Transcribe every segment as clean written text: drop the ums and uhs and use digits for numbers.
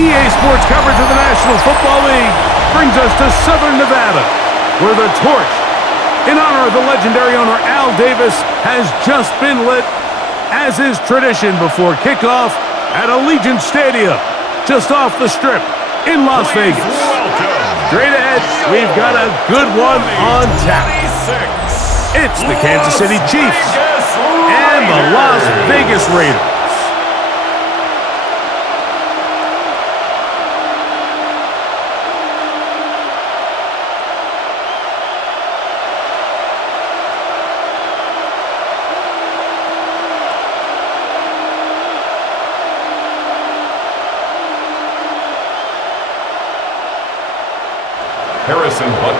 EA Sports coverage of the National Football League brings us to Southern Nevada, where the torch, in honor of the legendary owner Al Davis, has just been lit, as is tradition before kickoff at Allegiant Stadium, just off the Strip in Las Vegas. Straight ahead, we've got a good one on tap. It's the Kansas City Chiefs and the Las Vegas Raiders.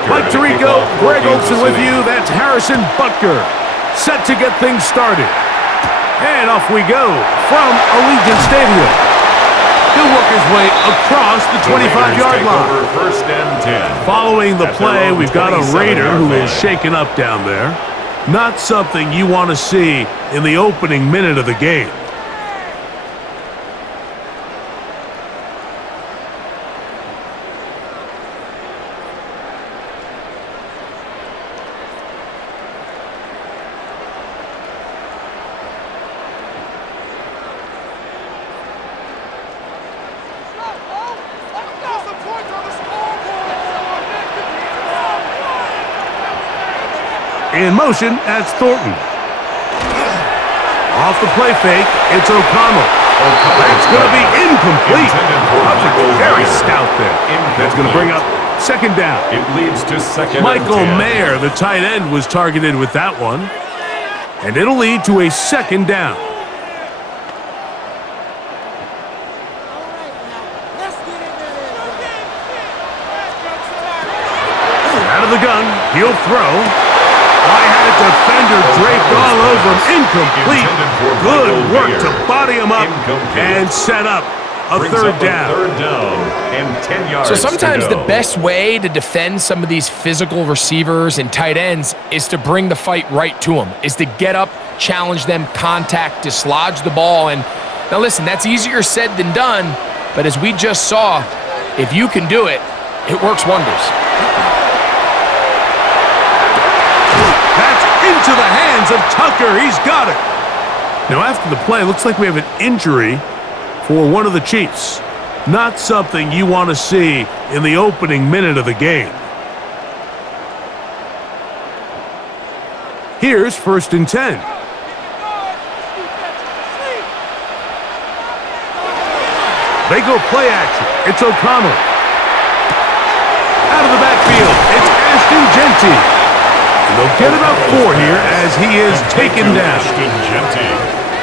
Mike Tirico, Greg Olson with you. That's Harrison Butker, set to get things started. And off we go from Allegiant Stadium. He'll work his way across the 25-yard line. First and 10. Following the play, we've got a Raider who is shaken up down there. Not something you want to see in the opening minute of the game. In motion, that's Thornton. Off the play fake, it's O'Connell. That's going to be incomplete. Very stout there. That's going to bring up second down. It leads to second Michael and 10. Mayer, the tight end, was targeted with that one. And it'll lead to a second down. Out of the gun, he'll throw. I had a defender draped all over him. Incomplete. Good work to body him up and set up a third down. Third down and 10 yards. So sometimes the best way to defend some of these physical receivers and tight ends is to bring the fight right to them, is to get up, challenge them, contact, dislodge the ball. And now listen, that's easier said than done, but as we just saw, if you can do it, it works wonders. Into the hands of Tucker. He's got it. Now, after the play, it looks like we have an injury for one of the Chiefs. Not something you want to see in the opening minute of the game. Here's first and 10. They go play action. It's O'Connell. Out of the backfield, it's Ashton Genty. They'll get about 4 here as he is taken down.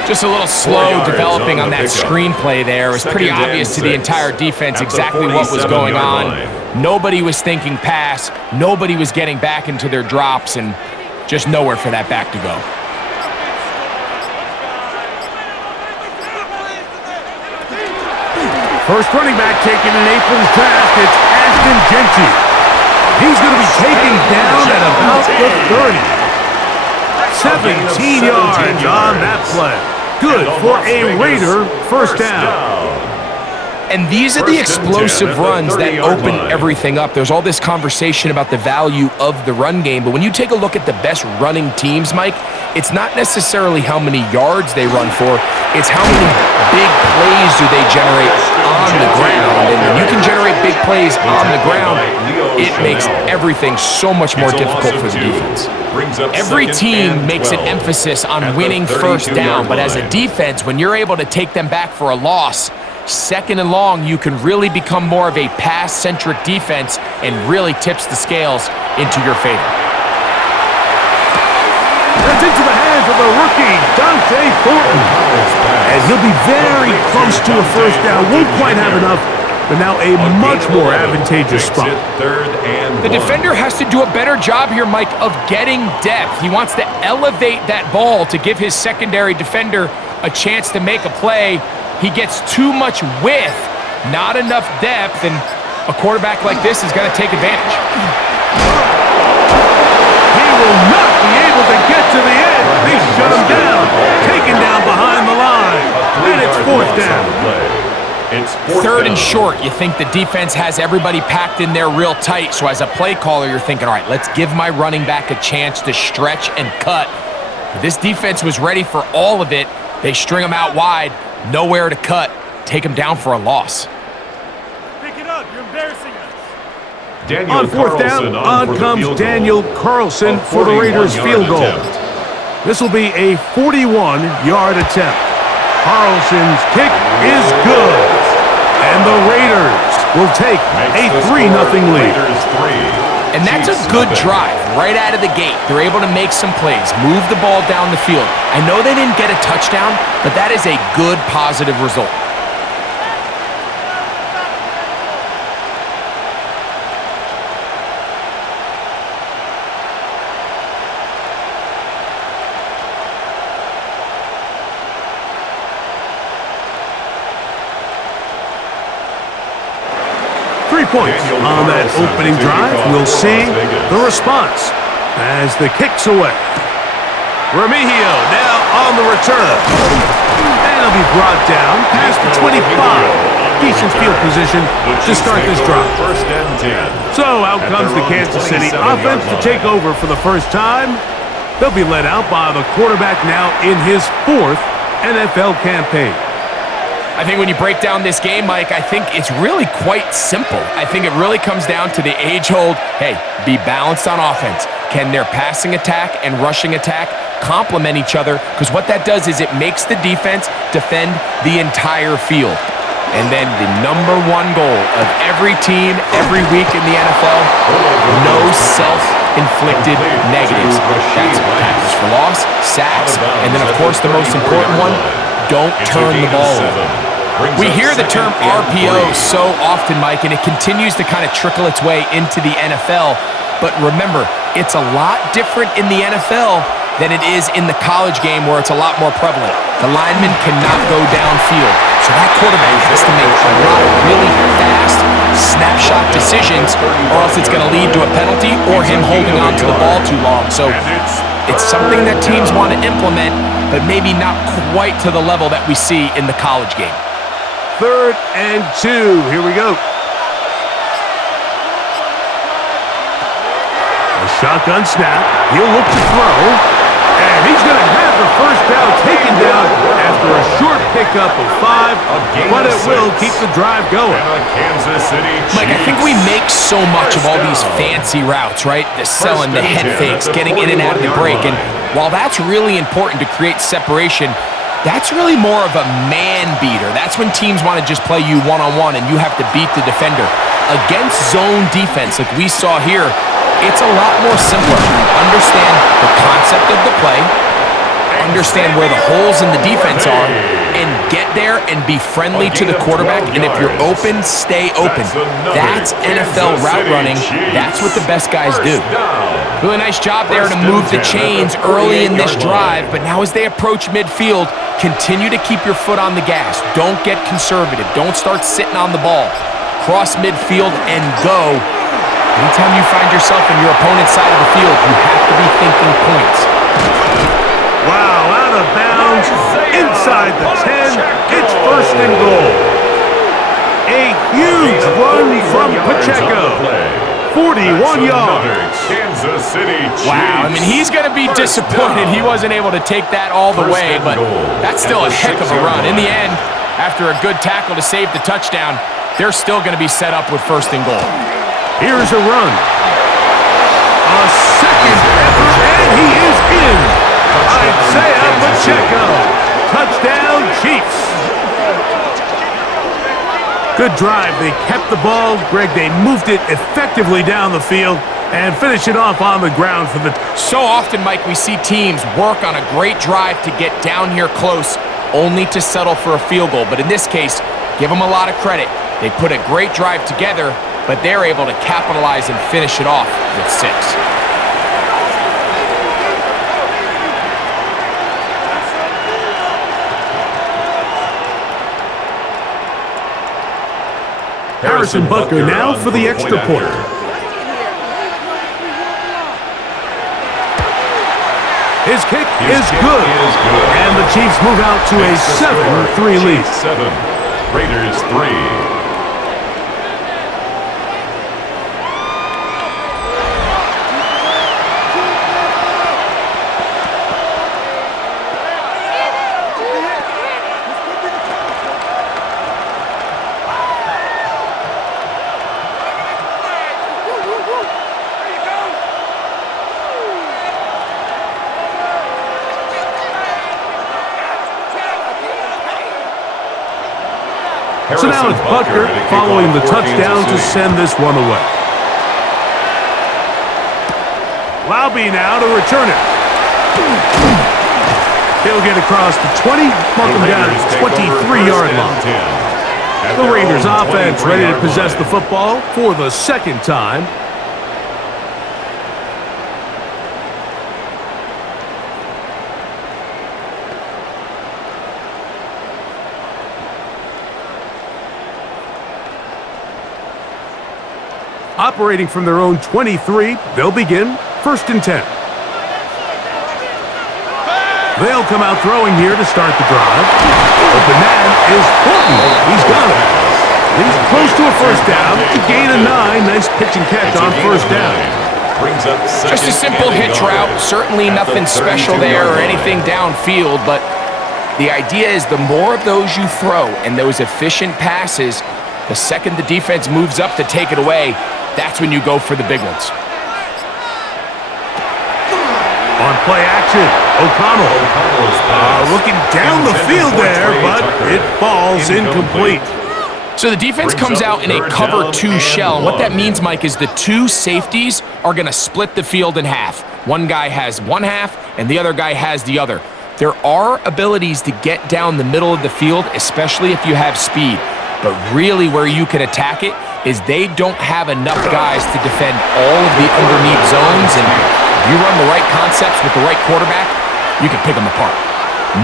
Just a little slow developing on that screenplay there. It was pretty obvious to the entire defense exactly what was going on. Nobody was thinking pass. Nobody was getting back into their drops, and just nowhere for that back to go. First running back taken in April's draft, it's Ashton Genty. He's going to be taken down at about the 30. 17 yards on that play. Good for a Raider first down. And these are the explosive runs that open everything up. There's all this conversation about the value of the run game, but when you take a look at the best running teams, Mike, it's not necessarily how many yards they run for, it's how many big plays do they generate on the ground. And when you can generate big plays on the ground, it makes everything so much more difficult for the defense. Every team makes an emphasis on winning first down, but as a defense, when you're able to take them back for a loss, second and long, you can really become more of a pass-centric defense and really tips the scales into your favor. That's into the hands of the rookie, Dante Thornton. And he'll be very close to a first down. Won't quite have enough, but now a much more advantageous spot. The defender has to do a better job here, Mike, of getting depth. He wants to elevate that ball to give his secondary defender a chance to make a play. He gets too much width, not enough depth, and a quarterback like this is going to take advantage. He will not be able to get to the edge. They shut him down. Taken down behind the line. And it's fourth down. It's fourth Third down. and short, you think the defense has everybody packed in there real tight. So as a play caller, you're thinking, all right, let's give my running back a chance to stretch and cut. But this defense was ready for all of it. They string him out wide, nowhere to cut, take him down for a loss. Pick it up, you're embarrassing us. Daniel On fourth down, Carlson on for the comes field goal. Daniel Carlson A for the Raiders 41-yard field goal. attempt. This will be a 41-yard attempt. Carlson's kick is good. And the Raiders will take a 3-0 lead. Raiders 3. And that's a Chiefs good nothing. drive right out of the gate. They're able to make some plays, move the ball down the field. I know they didn't get a touchdown, but that is a good, positive result. Points on that opening drive. We'll see the response as the kick's away. Remigio now on the return. And he'll be brought down past the 25. Decent field position to start this drive. First and 10. So out comes the Kansas City offense to take over for the first time. They'll be led out by the quarterback now in his 4th NFL campaign. I think when you break down this game, Mike, I think it's really quite simple. I think it really comes down to the age-old, hey, be balanced on offense. Can their passing attack and rushing attack complement each other? Because what that does is it makes the defense defend the entire field. And then the #1 goal of every team, every week in the NFL, no self-inflicted negatives. That's tackles for loss, sacks, and then, of course, the most important one, don't turn the ball over. We hear the term RPO so often, Mike, and it continues to kind of trickle its way into the NFL. But remember, it's a lot different in the NFL than it is in the college game where it's a lot more prevalent. The lineman cannot go downfield. So that quarterback has to make a lot of really fast snapshot decisions or else it's going to lead to a penalty or him holding on to the ball too long. So it's something that teams want to implement, but maybe not quite to the level that we see in the college game. 3rd and 2. Here we go. A shotgun snap. He'll look to throw. And he's going to have the first down taken down after a short pickup of 5. But it will keep the drive going. Mike, I think we make so much of all these fancy routes, right? The selling, the head fakes, getting in and out of the break. And while that's really important to create separation, that's really more of a man beater. That's when teams want to just play you one-on-one and you have to beat the defender. Against zone defense like we saw here, it's a lot more simpler. Understand the concept of the play, understand where the holes in the defense are, and get there and be friendly to the quarterback. And if you're open, stay open. That's NFL route running. That's what the best guys do. Really nice job there to move the chains early in this drive, but now as they approach midfield, continue to keep your foot on the gas. Don't get conservative. Don't start sitting on the ball. Cross midfield and go. Anytime you find yourself in your opponent's side of the field, you have to be thinking points. Wow, out of bounds, inside the 10. It's 1st and goal. A huge run from Pacheco. 41 yards. Kansas City Chiefs. Wow, I mean, he's going to be disappointed he wasn't able to take that all the way, but that's still a heck of a run. In the end, after a good tackle to save the touchdown, they're still going to be set up with 1st and goal. Here's a run. A second effort, and he is in. Isaiah Pacheco. Touchdown, Chiefs. Good drive. They kept the ball. Greg, they moved it effectively down the field and finish it off on the ground for the... So often, Mike, we see teams work on a great drive to get down here close, only to settle for a field goal. But in this case, give them a lot of credit. They put a great drive together, but they're able to capitalize and finish it off with 6. Harrison Butker now for the extra point. His kick is good. And the Chiefs move out to a 7-3 lead. Raiders 3. So now it's Butker following the touchdown to send this one away. Lowby now to return it. He'll get across the 20, mark him down at the 23-yard line. The Raiders offense ready to possess the football for the second time. Operating from their own 23, they'll begin 1st and 10. They'll come out throwing here to start the drive. Open man is Horton. He's got it. He's close to a first down to gain a 9. Nice pitch and catch on first down. Just a simple hitch route. Certainly nothing special there or anything downfield, but the idea is the more of those you throw and those efficient passes, the second the defense moves up to take it away, that's when you go for the big ones. On play action, O'Connell. Looking down the field there, but it falls incomplete. So the defense comes out in a cover 2 shell. And what that means, Mike, is the 2 safeties are going to split the field in half. One guy has one half, and the other guy has the other. There are abilities to get down the middle of the field, especially if you have speed. But really where you can attack it is they don't have enough guys to defend all of the underneath zones, and if you run the right concepts with the right quarterback, you can pick them apart.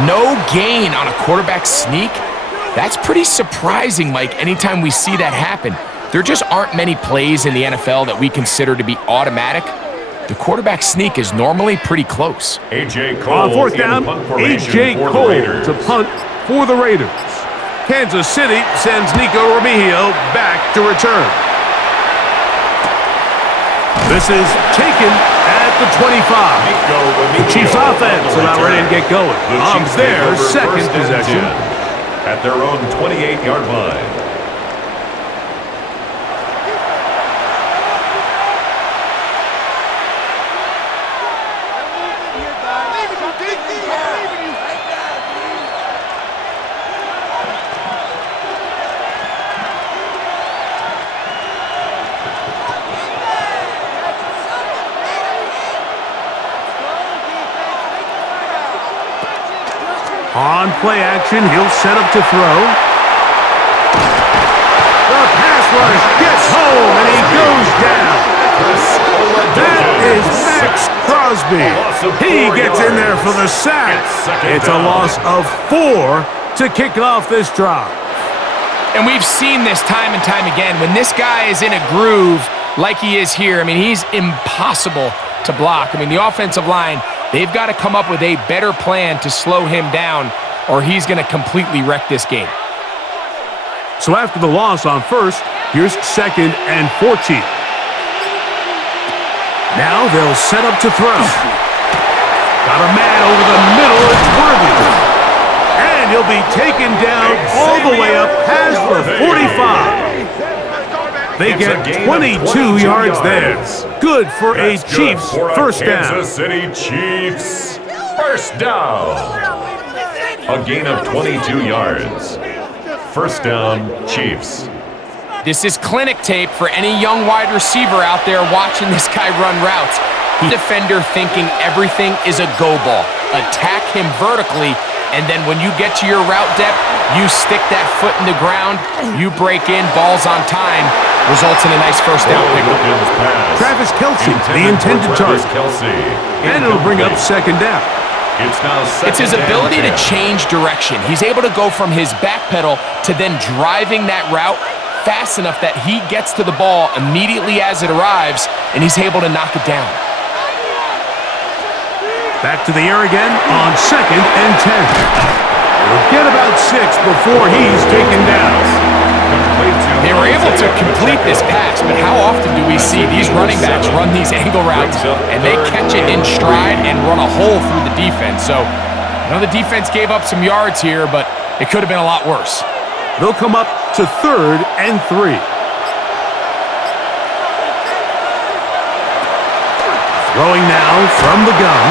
No gain on a quarterback sneak. That's pretty surprising, Mike, anytime we see that happen. There just aren't many plays in the NFL that we consider to be automatic. The quarterback sneak is normally pretty close. A.J. Cole on 4th down, A.J. Cole to punt for the Raiders. Kansas City sends Nico Remigio back to return. This is taken at the 25. The Chiefs offense about ready to get going. On their second possession. At their own 28-yard line. On play action, he'll set up to throw. The pass rush gets home, and he goes down. That is Max Crosby. He gets in there for the sack. It's a loss of 4 to kick off this drive. And we've seen this time and time again. When this guy is in a groove like he is here, I mean, he's impossible to block. I mean, the offensive line, they've got to come up with a better plan to slow him down, or he's going to completely wreck this game. So after the loss on first, here's 2nd and 14. Now they'll set up to throw. Got a man over the middle. It's Worthy. And he'll be taken down all the way up past the 45. They get 22 yards there. Good for a Chiefs first down. Kansas City Chiefs first down. A gain of 22 yards. First down, Chiefs. This is clinic tape for any young wide receiver out there watching this guy run routes. Defender thinking everything is a go ball. Attack him vertically, and then when you get to your route depth, you stick that foot in the ground, you break in, balls on time, results in a nice first down pickup. Travis Kelce, the intended target. And it'll bring up 2nd down. It's his ability to change direction. He's able to go from his back pedal to then driving that route fast enough that he gets to the ball immediately as it arrives, and he's able to knock it down. Back to the air again on 2nd and 10. Get about 6 before he's taken down. They were able to complete this pass, but how often do we see these running backs run these angle routes and they catch it in stride and run a hole through the defense? So I know the defense gave up some yards here, but it could have been a lot worse. They'll come up to 3rd and 3. Throwing now from the gun.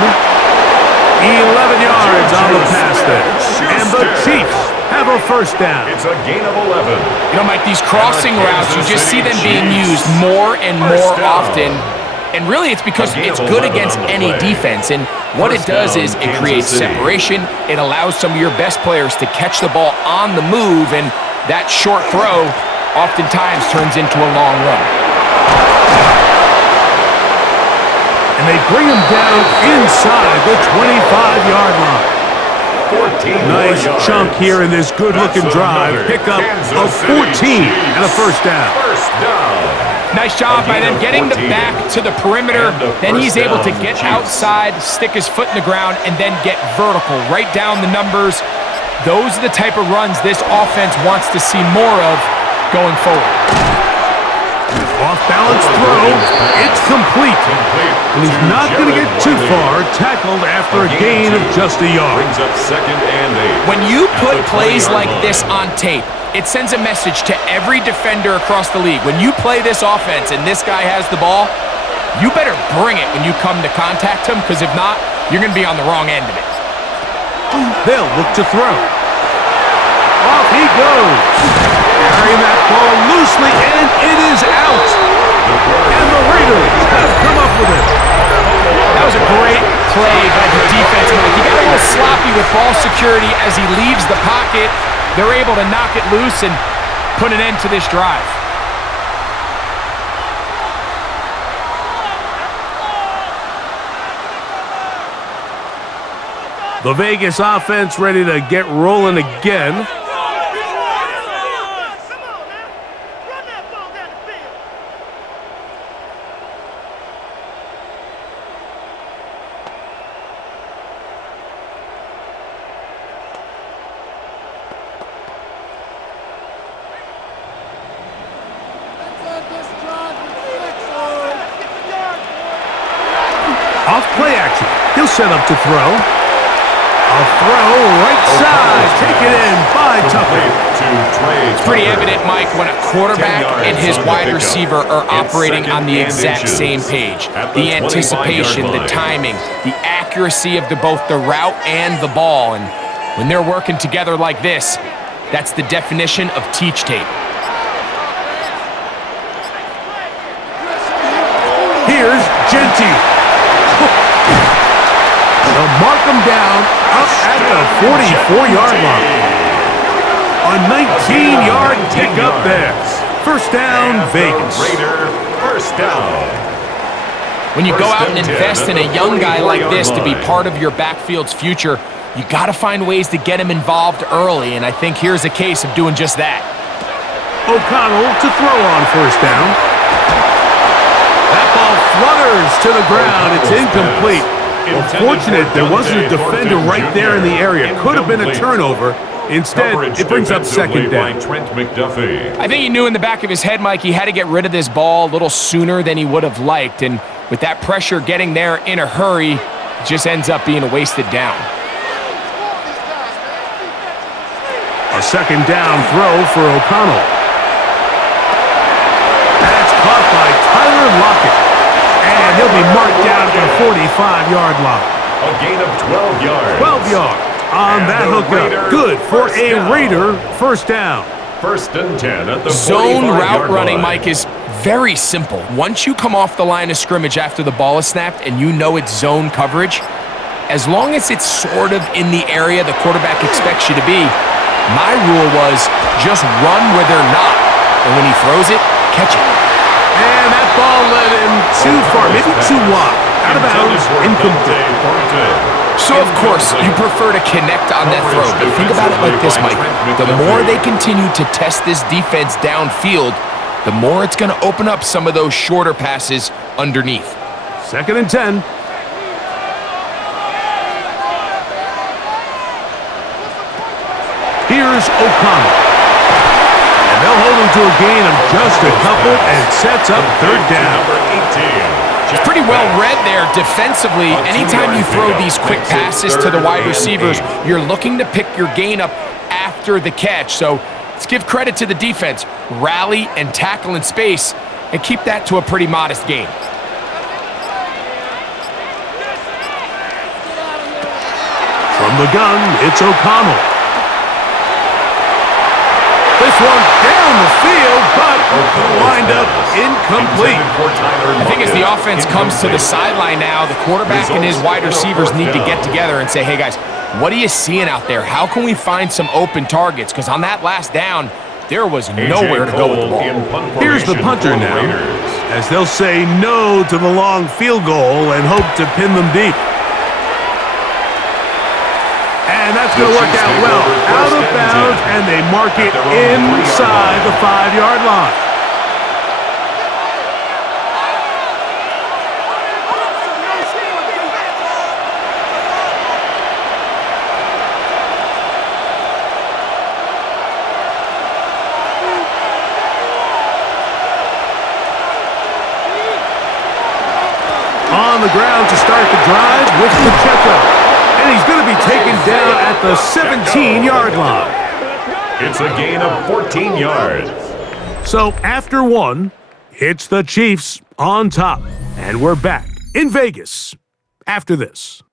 11 yards on the pass there. And the Chiefs have a first down. It's a gain of 11. You know, Mike, these crossing routes, you just see them being used more and more often. And really, it's because it's good against any defense. And what it does is it creates separation. It allows some of your best players to catch the ball on the move. And that short throw oftentimes turns into a long run. And they bring him down inside the 25-yard line. 14 Nice yards. chunk here in this good-looking drive. Pick up a 14 and a first down. First down. Nice job by them getting the back to the perimeter. Then he's able to get outside, stick his foot in the ground, and then get vertical. Right down the numbers. Those are the type of runs this offense wants to see more of going forward. Off-balance throw. It's complete. And he's not going to get too far. Tackled after a gain of just a yard. Brings up 2nd and 8. When you put plays like this on tape, it sends a message to every defender across the league. When you play this offense and this guy has the ball, you better bring it when you come to contact him, because if not, you're going to be on the wrong end of it. They'll look to throw. Off he goes. Carrying that ball loosely, and it is out. And the Raiders have come up with it. That was a great play by the defense. He got a little sloppy with ball security as he leaves the pocket. They're able to knock it loose and put an end to this drive. The Vegas offense ready to get rolling again. Off play action. He'll set up to throw. A throw right side. Taken in by Tucker. It's pretty evident, Mike, when a quarterback and his wide receiver are operating on the exact same page. The anticipation, the timing, the accuracy of both the route and the ball. And when they're working together like this, that's the definition of teach tape. Here's Gentile. They'll mark him down up at the 44-yard line. A 19-yard pickup there. First down, Vegas. Raider, first down. When you go out and invest in a young guy like this to be part of your backfield's future, you got to find ways to get him involved early, and I think here's a case of doing just that. O'Connell to throw on first down. That ball flutters to the ground. It's incomplete. Well, fortunate there wasn't a defender right there in the area. Could have been a turnover. Instead, it brings up second down. I think he knew in the back of his head, Mike, he had to get rid of this ball a little sooner than he would have liked. And with that pressure getting there in a hurry, it just ends up being a wasted down. A second down throw for O'Connell. That's caught by Tyler Lockett. And he'll be marked down at the 45-yard line. A gain of 12 yards. 12 yards on that hookup. Good for a Raider first down. First and 10 at the 45-yard line. Zone route running, Mike, is very simple. Once you come off the line of scrimmage after the ball is snapped and you know it's zone coverage, as long as it's sort of in the area the quarterback expects you to be, my rule was just run where they're not. And when he throws it, catch it. And that ball led him too far, maybe too wide. Out of bounds, incomplete. So, of course, you prefer to connect on that throw, but think about it like this, Mike. The more they continue to test this defense downfield, the more it's going to open up some of those shorter passes underneath. Second and 10. Here's O'Connell. And they'll hold him to a gain of just a couple and sets up third down. Number 18. It's pretty well read there defensively. Anytime you throw these quick passes to the wide receivers, you're looking to pick your gain up after the catch. So let's give credit to the defense. Rally and tackle in space and keep that to a pretty modest gain. From the gun, it's O'Connell. This one down the field, but wind up incomplete. I think as the offense comes to the sideline now, the quarterback and his wide receivers need to get together and say, hey guys, what are you seeing out there? How can we find some open targets? Because on that last down, there was nowhere to go with the ball. Here's the punter now, as they'll say no to the long field goal and hope to pin them deep. And that's going to work out well. Out of bounds, and they mark it inside the 5-yard line. On the ground to start the drive with Pacheco. And he's going to be taken down at the 17-yard line. It's a gain of 14 yards. So after one, it's the Chiefs on top. And we're back in Vegas after this.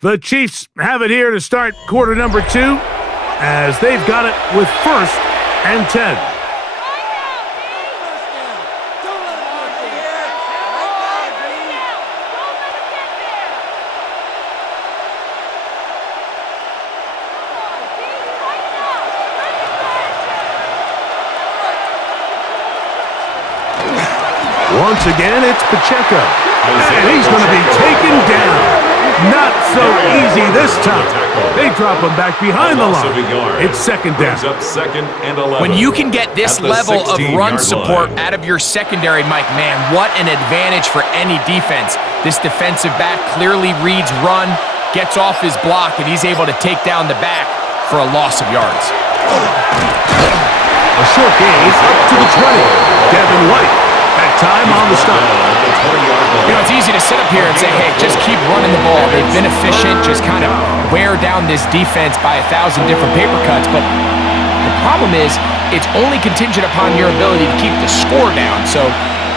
The Chiefs have it here to start quarter number 2, as they've got it with 1st and 10. Once again, it's Pacheco. And he's going to be taken down. Not so easy this time. They drop him back behind the line. It's second down. When you can get this level of run support out of your secondary, Mike, man, what an advantage for any defense. This defensive back clearly reads run, gets off his block, and he's able to take down the back for a loss of yards. A short gain up to the 20. Devin White. That time on the stop. You know, it's easy to sit up here and say, hey, just keep running the ball. They've been efficient, just kind of wear down this defense by 1,000 different paper cuts. But the problem is, it's only contingent upon your ability to keep the score down. So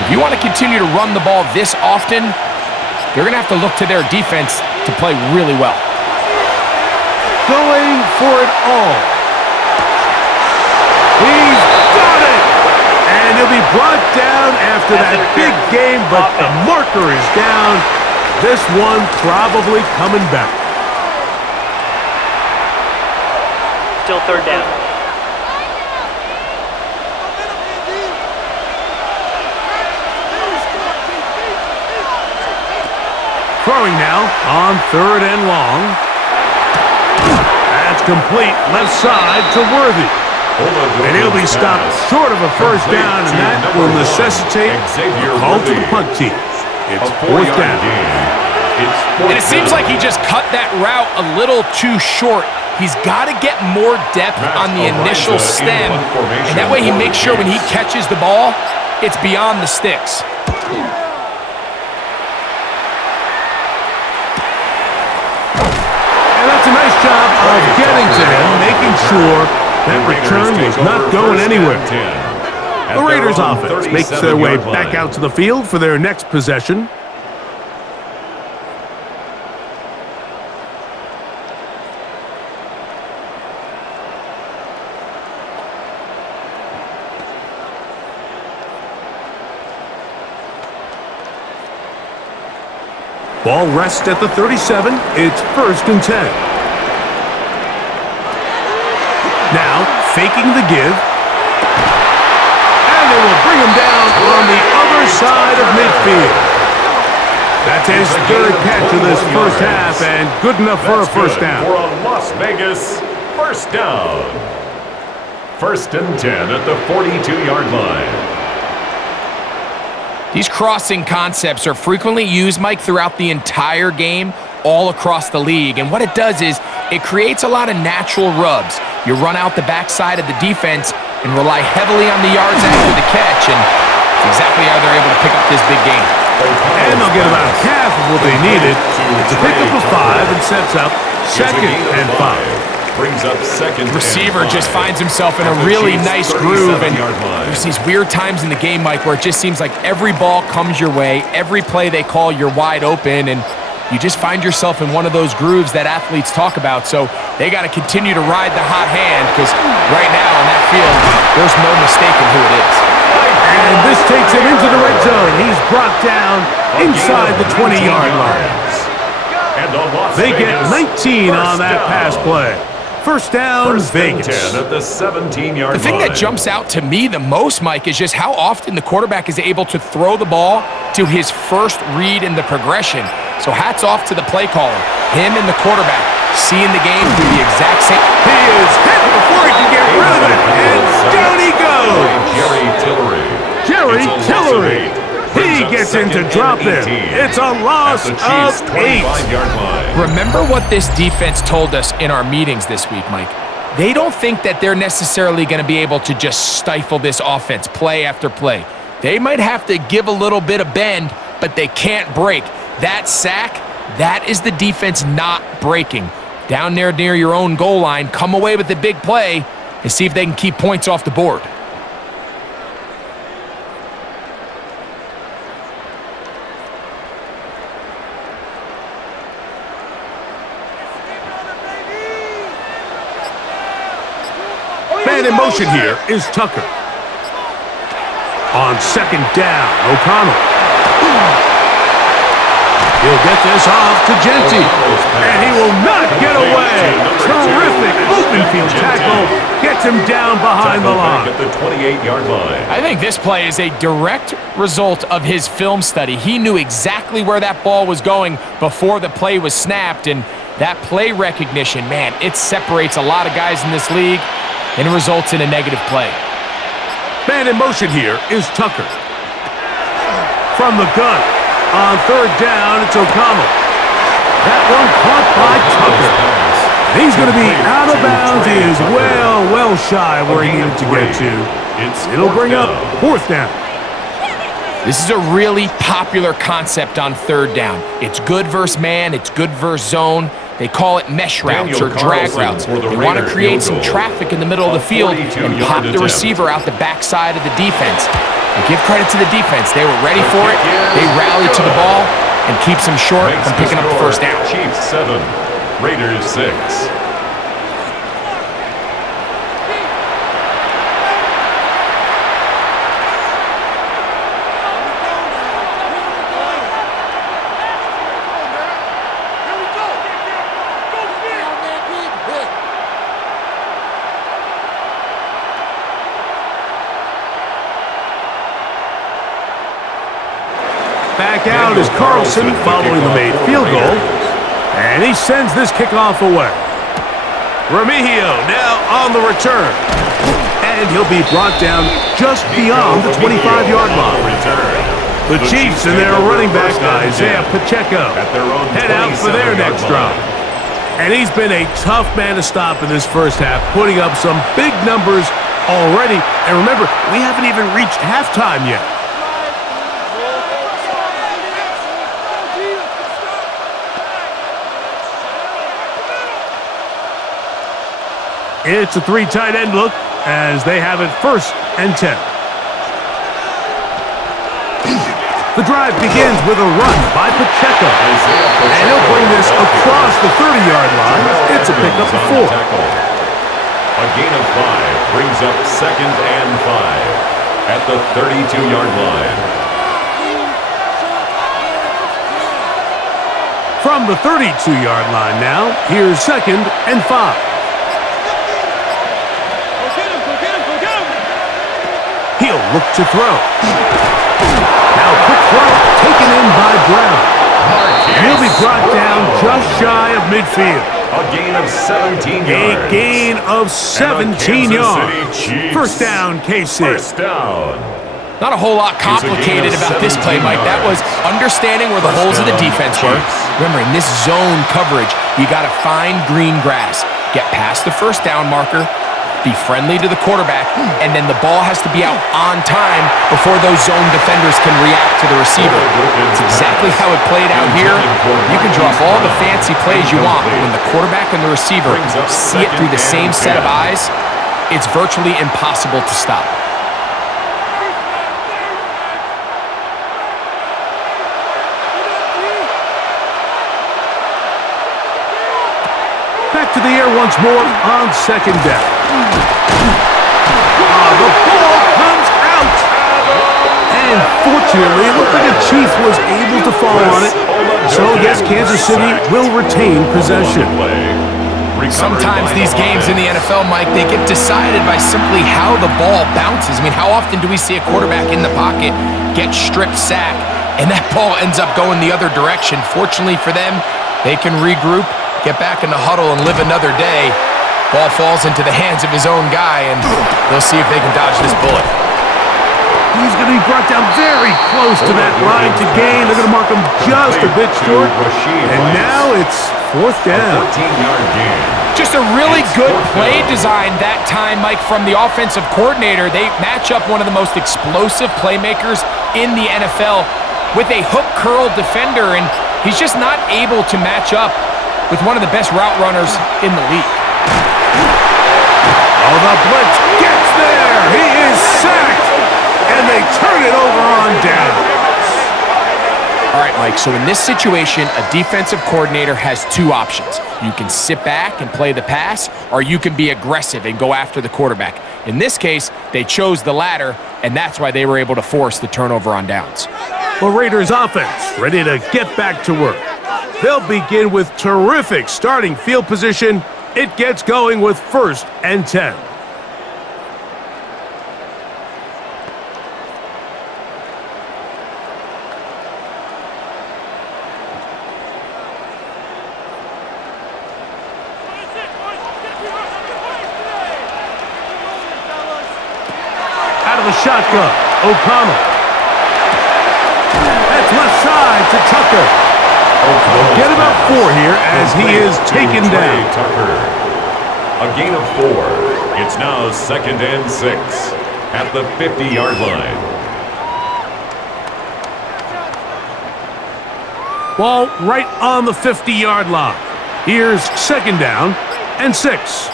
if you want to continue to run the ball this often, you're going to have to look to their defense to play really well. Going for it all. He's got it! And he'll be brought down after that big game, but the marker is down. This one probably coming back. Still third down. Throwing now on 3rd and long. That's complete left side to Worthy. And he'll be stopped short of a first down, and that will necessitate a call to the punt team. It's 4th down. And it seems like he just cut that route a little too short. He's got to get more depth on the initial stem, and that way he makes sure when he catches the ball, it's beyond the sticks. And that's a nice job of getting to him, making sure that return was not going anywhere. The Raiders offense makes their way back out to the field for their next possession. Ball rests at the 37. It's 1st and 10. Now, faking the give. And they will bring him down on the other side of midfield. That's his 3rd catch of this first half, and good enough for a first down. For a Las Vegas first down. First and 10 at the 42-yard line. These crossing concepts are frequently used, Mike, throughout the entire game, all across the league. And what it does is it creates a lot of natural rubs. You run out the backside of the defense and rely heavily on the yards after the catch, and that's exactly how they're able to pick up this big game. And they'll get about half of what they needed. It's a pickup of 5 and sets up second and 5. Brings up second. Receiver just finds himself in a really nice groove, and there's these weird times in the game, Mike, where it just seems like every ball comes your way, every play they call, you're wide open, and you just find yourself in one of those grooves that athletes talk about. So they got to continue to ride the hot hand, because right now on that field, there's no mistaking who it is. And this takes him into the red zone. He's brought down inside the 20-yard line. They get 19 on that pass play. First down, Vegas. 10 at the 17-yard line. The thing that jumps out to me the most, Mike, is just how often the quarterback is able to throw the ball to his first read in the progression. So hats off to the play caller. Him and the quarterback seeing the game through the exact same. He is hit before he can get rid of it, and down he goes. Jerry Tillery. He gets into drop it. It's a loss of 8. Remember what this defense told us in our meetings this week, Mike. They don't think that they're necessarily going to be able to just stifle this offense play after play. They might have to give a little bit of bend, but they can't break. That sack, that is the defense not breaking. Down there near your own goal line, come away with a big play and see if they can keep points off the board. Man in motion here is Tucker. On second down, O'Connell. He'll get this off to Genty. And he will not get away. Terrific open field tackle. Gets him down behind the line. At the 28-yard line. I think this play is a direct result of his film study. He knew exactly where that ball was going before the play was snapped. And that play recognition, man, it separates a lot of guys in this league, and it results in a negative play. Man in motion here is Tucker. From the gun. On third down, it's O'Connell. That one caught by Tucker. He's going to be out of bounds. He is well shy where he needed to get to. It'll bring up fourth down. This is a really popular concept on third down. It's good versus man. It's good versus zone. They call it mesh routes or drag routes. They want to create some traffic in the middle of the field and pop the receiver out the backside of the defense. And give credit to the defense. They were ready for it. They rallied to the ball and keeps them short from picking up the first down. Chiefs 7, Raiders 6. Back out is Carlson following the made field goal. And he sends this kickoff away. Remigio now on the return. And he'll be brought down just beyond the 25-yard line. The Chiefs and their running back, Isaiah Pacheco, head out for their next drive. And he's been a tough man to stop in this first half, putting up some big numbers already. And remember, we haven't even reached halftime yet. It's a 3 tight end look as they have it first and 10. The drive begins with a run by Pacheco. And he'll bring this across the 30-yard line. It's a pickup of 4. A gain of 5 brings up second and 5 at the 32-yard line. From the 32-yard line now, here's second and 5. He'll look to throw. Now quick throw taken in by Brown. And he'll be brought down just shy of midfield. A gain of 17 A yards. gain of 17 yards. First down, KC. First down. Not a whole lot complicated about this play, Mike. That was understanding where the holes of the defense were. Remember, in this zone coverage, you got to find green grass. Get past the first down marker, be friendly to the quarterback, and then the ball has to be out on time before those zone defenders can react to the receiver. It's exactly how it played out here. You can draw up all the fancy plays you want, but when the quarterback and the receiver see it through the same set of eyes, it's virtually impossible to stop. Back to the air once more on second down. The ball comes out. And fortunately, it looked like a Chief was able to fall on it. So, yes, Kansas City will retain possession. Sometimes these games in the NFL, Mike, they get decided by simply how the ball bounces. I mean, how often do we see a quarterback in the pocket get stripped sack, and that ball ends up going the other direction? Fortunately for them, they can regroup, get back in the huddle, and live another day. Ball falls into the hands of his own guy, and they'll see if they can dodge this bullet. He's going to be brought down very close to that line to gain. They're going to mark him just a bit short. And now it's fourth down. 14-yard gain. Just a really good play design that time, Mike, from the offensive coordinator. They match up one of the most explosive playmakers in the NFL with a hook curl defender, and he's just not able to match up with one of the best route runners in the league. Oh, the blitz gets there. He is sacked, and they turn it over on down. All right, Mike, so in this situation, a defensive coordinator has two options. You can sit back and play the pass, or you can be aggressive and go after the quarterback. In this case, they chose the latter, and that's why they were able to force the turnover on downs. The Raiders offense ready to get back to work. They'll begin with terrific starting field position. It gets going with 1st and 10. Out of the shotgun, O'Connell. That's left side to Tucker. We'll get about 4 here as he is taken down. Tucker. A gain of 4. It's now 2nd and 6 at the 50-yard line. Ball right on the 50-yard line. Here's 2nd down and 6.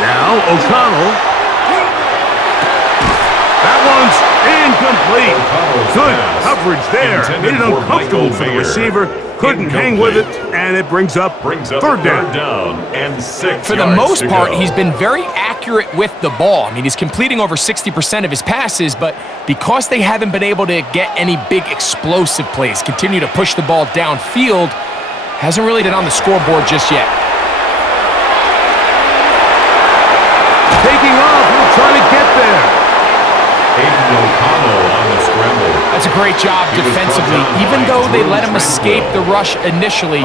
Now O'Connell. That one's incomplete. Good coverage there. Made it uncomfortable for the receiver. Couldn't hang with it, and it brings up third down and 6. For the most part, he's been very accurate with the ball. I mean, he's completing over 60% of his passes, but because they haven't been able to get any big explosive plays, continue to push the ball downfield, hasn't really been on the scoreboard just yet. Taking off, we're trying to get there. O'Connell on the scramble. That's a great job defensively. Even though they let him escape the rush initially,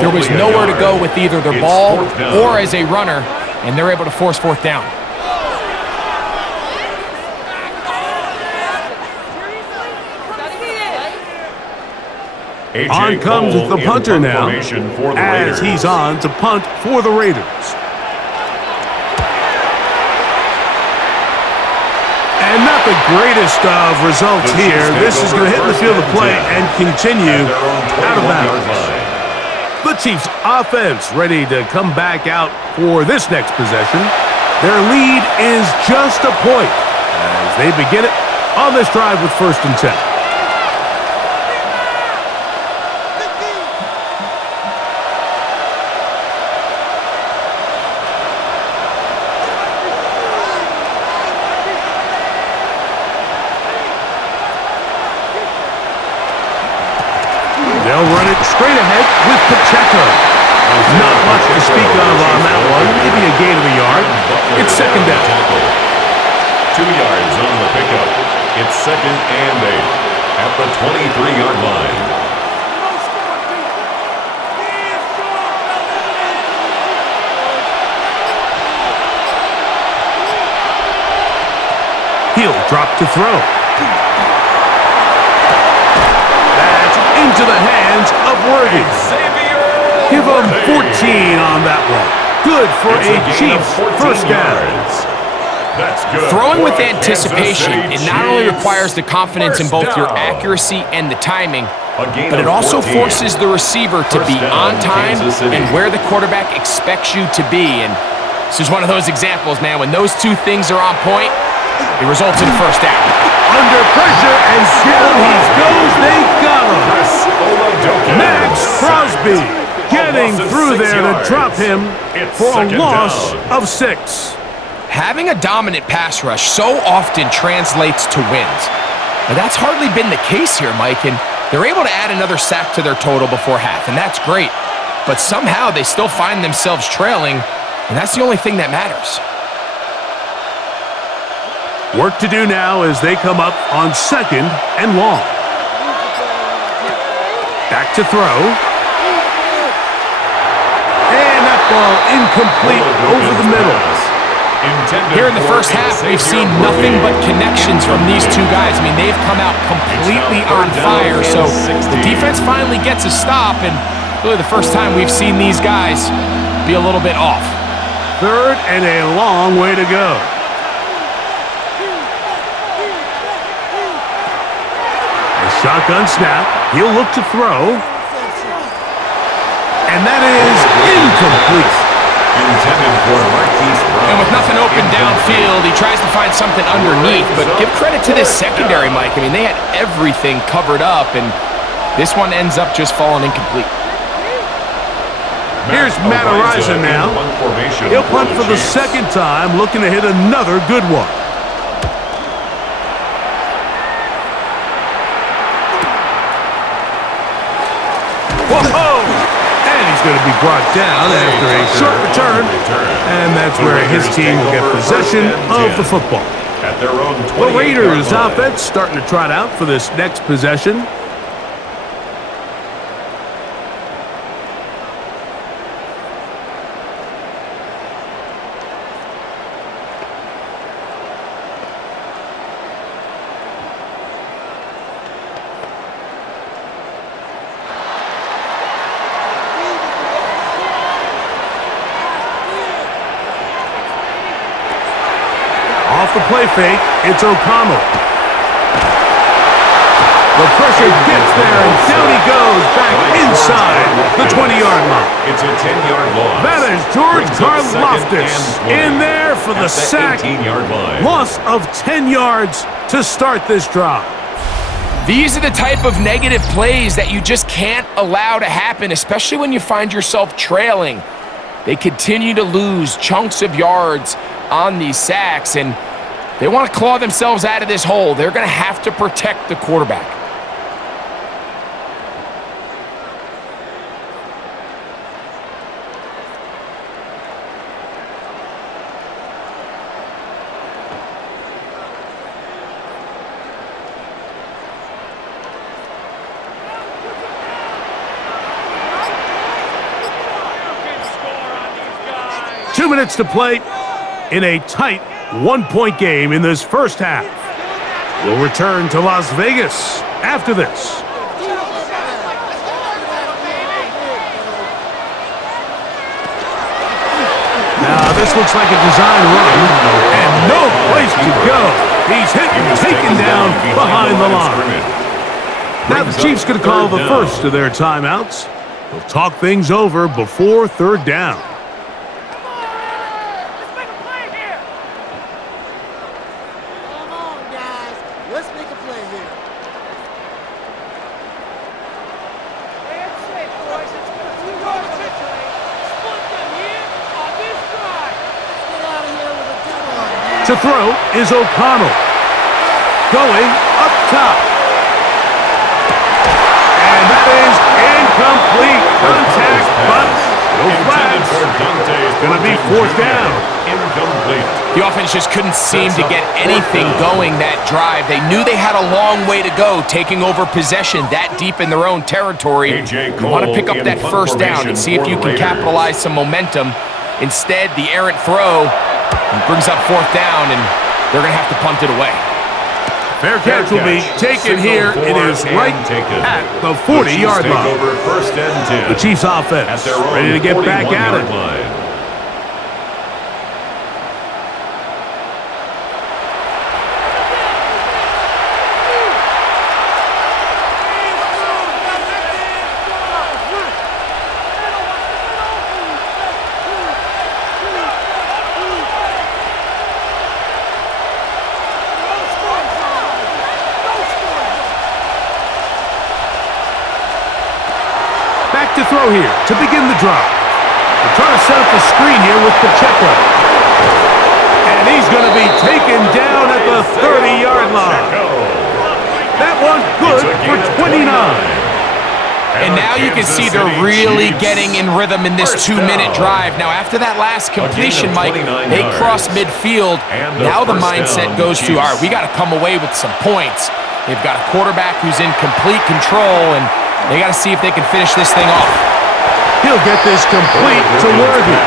there was nowhere to go with either their ball or as a runner, and they're able to force 4th down. On comes the punter now, as he's on to punt for the Raiders. And not the greatest of results here. This is going to hit the field of play and continue out of bounds. The Chiefs offense ready to come back out for this next possession. Their lead is just a point as they begin it on this drive with 1st and 10. They'll run it straight ahead with Pacheco. Not much to speak of on that one. Maybe a gain of a yard. It's 2nd down. 2 yards on the pickup. It's 2nd and 8 at the 23-yard line. He'll drop to throw. That's into the hands of Worthy. Give him 14 on that one. Good for a Chiefs first down. That's good. Throwing with for anticipation, Kansas it City not only Chiefs. requires the confidence in both First your down. accuracy and the timing, A gain but it of also 14. forces the receiver to First be down, on time Kansas City. and where the quarterback expects you to be. And this is one of those examples, man. When those two things are on point, it results in a first down. Under pressure, and down he goes. They got him. Chris Oladokun. Max Crosby getting loss of through 6 there yards. to drop him It's for a second loss down. of 6. Having a dominant pass rush so often translates to wins. But that's hardly been the case here, Mike, and they're able to add another sack to their total before half, and that's great. But somehow they still find themselves trailing, and that's the only thing that matters. Work to do now as they come up on 2nd and long. Back to throw. And that ball incomplete over the middle. Here in the first half, we've seen nothing but connections from these two guys. I mean, they've come out completely on fire, so the defense finally gets a stop, and really the first time we've seen these guys be a little bit off. 3rd and a long way to go. A shotgun snap. He'll look to throw. And that is incomplete. Intended for Marquise Brown. And with nothing open downfield, he tries to find something underneath, but give credit to this secondary, Mike. I mean, they had everything covered up, and this one ends up just falling incomplete. Here's Matt Araiza now. He'll punt for the second time, looking to hit another good one. Whoa! And he's going to be brought down after a short return. And that's where his team will get possession of the football. At their own The Raiders 28-yard line. offense starting to trot out for this next possession. Off the play fake, it's O'Connell. The pressure gets there, and down he goes back inside the 20-yard line. It's a 10-yard loss. That is George Brings up second Karlaftis and 20 in there for the at sack. 18-yard line. Loss of 10 yards to start this drive. These are the type of negative plays that you just can't allow to happen, especially when you find yourself trailing. They continue to lose chunks of yards on these sacks, and they want to claw themselves out of this hole. They're going to have to protect the quarterback. Two minutes to play in a tight one-point game in this first half. We'll return to Las Vegas after this. Now, this looks like a design run, and no place to go. He's hit and taken down behind the line. Now the Chiefs going to call the first of their timeouts. They'll talk things over before 3rd down. Let's make a play here. Come on, guys. Let's make a play here. That's it, boys. It's been a few yards victory. Split them here on this drive. Get out of here with a good one. To throw is O'Connell. Going up top. And that is incomplete. Contact, but no Intended flags. for Dante. Going to be 4th down. Incomplete. The offense just couldn't seem to get anything going that drive. They knew they had a long way to go, taking over possession that deep in their own territory. A.J. You want to pick Cole up that in punt first down and formation see if for you the can Raiders. capitalize some momentum. Instead, the errant throw brings up 4th down, and they're going to have to punt it away. Fair catch will be taken here. It is right at the 40-yard line. Over first and 10. The Chiefs offense ready to get back at it. Line. Back to throw here to begin the drive. They're trying to set up the screen here with Pacheco. And he's going to be taken down at the 30-yard line. That one good for 29. And now you can see they're really getting in rhythm in this 2-minute drive. Now, after that last completion, Mike, they cross midfield. Now the mindset goes to, all right, we got to come away with some points. They've got a quarterback who's in complete control, and they got to see if they can finish this thing off. He'll get this complete to Worthy.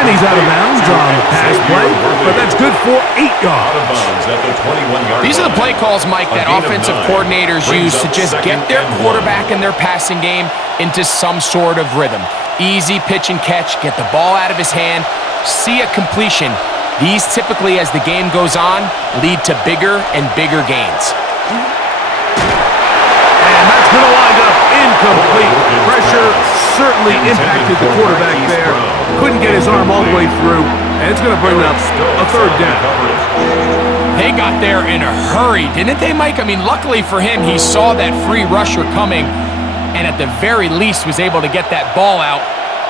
And he's out of bounds on the pass play, but that's good for 8 yards. These are the play calls, Mike, that offensive coordinators use to just get their quarterback and their passing game into some sort of rhythm. Easy pitch and catch, get the ball out of his hand, see a completion. These typically, as the game goes on, lead to bigger and bigger gains. And that's going to wind up incomplete. Pressure certainly impacted the quarterback there. Couldn't get his arm all the way through, and it's going to bring up a third down. They got there in a hurry, didn't they, Mike? I mean, luckily for him, he saw that free rusher coming, and at the very least was able to get that ball out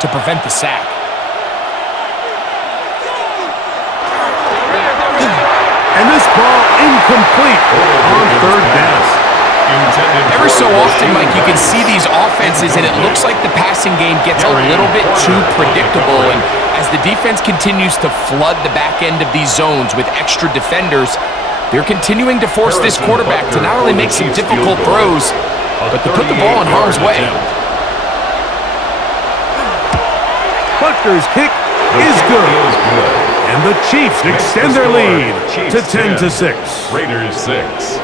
to prevent the sack. And this ball incomplete on third down. Every so often, Mike, you can see these offenses, and it looks like the passing game gets a little bit too predictable. And as the defense continues to flood the back end of these zones with extra defenders, they're continuing to force this quarterback to not only make some difficult throws, but to put the ball in harm's way. Butker's kick is good. And the Chiefs extend their lead to 10-6. Raiders 6.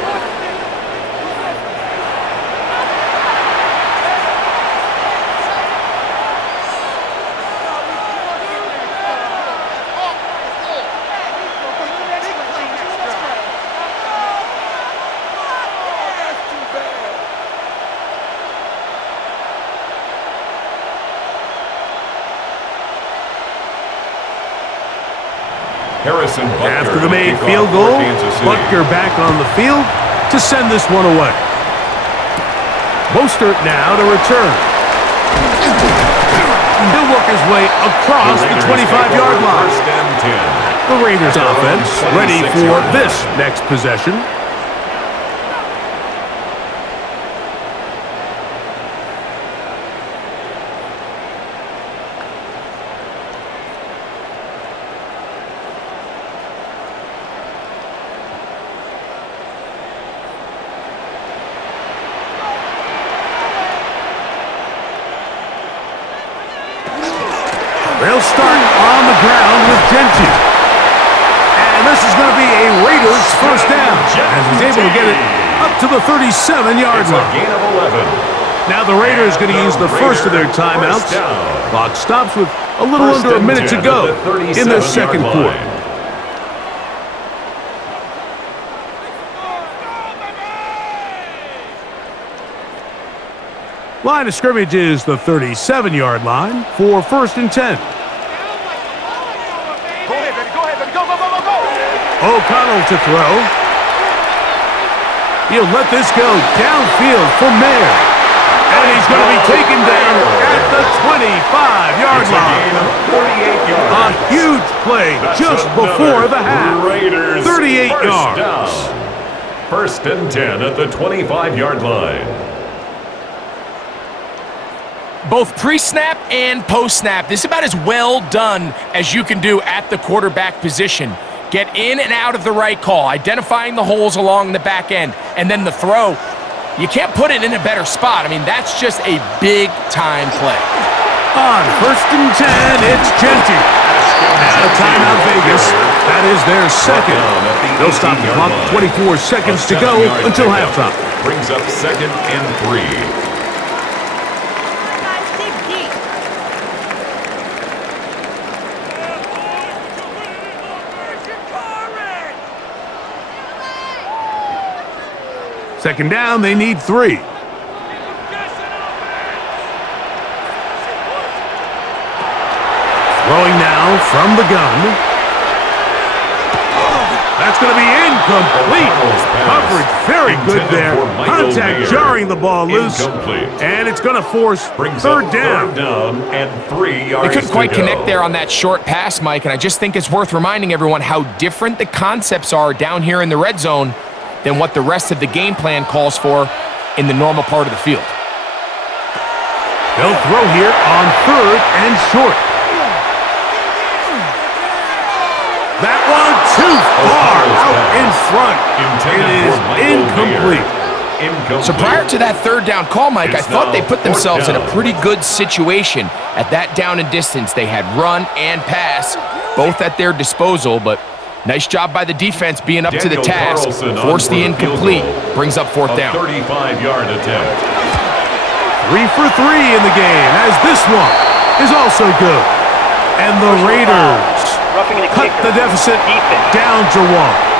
After the made field goal, Butker back on the field to send this one away. Mostert now to return. He'll work his way across the 25-yard line. The Raiders offense ready for this next possession. They'll start on the ground with Gentry. And this is going to be a Raiders first down as he's able to get it up to the 37-yard line. Gain of 11. Now the Raiders going to use the first of their timeouts. Clock stops with a little under a minute to go in the second quarter. Line of scrimmage is the 37-yard line for first and 10. O'Connell to throw. He'll let this go downfield for Mayer. And he's going to be taken down at the 25-yard line. A huge play just before the half. 38 yards. First and 10 at the 25-yard line. Both pre-snap and post-snap, this is about as well done as you can do at the quarterback position. Get in and out of the right call, identifying the holes along the back end, and then the throw. You can't put it in a better spot. I mean, that's just a big-time play. On first and 10, it's Gentry. And a timeout, Vegas. That is their second. They'll stop the clock. 24 seconds to go until halftime. Brings up 2nd and 3. Guys, dig deep. Second down, they need 3. Throwing now from the gun. That's going to be incomplete. Coverage very good there. Contact jarring the ball loose. And it's going to force third down. And 3 yards. They couldn't quite connect there on that short pass, Mike, and I just think it's worth reminding everyone how different the concepts are down here in the red zone than what the rest of the game plan calls for in the normal part of the field. They'll throw here on 3rd and short. That one too far out in front. It is incomplete. So prior to that third down call, Mike, I thought they put themselves in a pretty good situation. At that down and distance, they had run and pass, both at their disposal, but nice job by the defense being up to the task. Force the incomplete, brings up 4th down. 35-yard attempt. 3 for 3 in the game, as this one is also good. And the Raiders cut the deficit down to 1.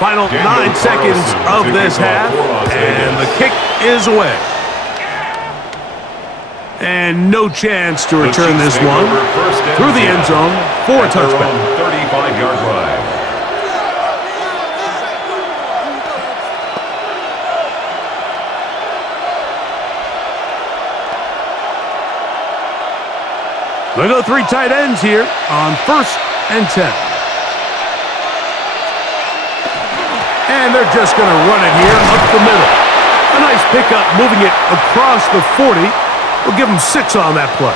Final 9 seconds of this half, and the kick is away. And no chance to return this one through the end zone for a touchback. 35-yard drive. They go 3 tight ends here on 1st and 10. And they're just going to run it here up the middle. A nice pickup moving it across the 40. We'll give them 6 on that play.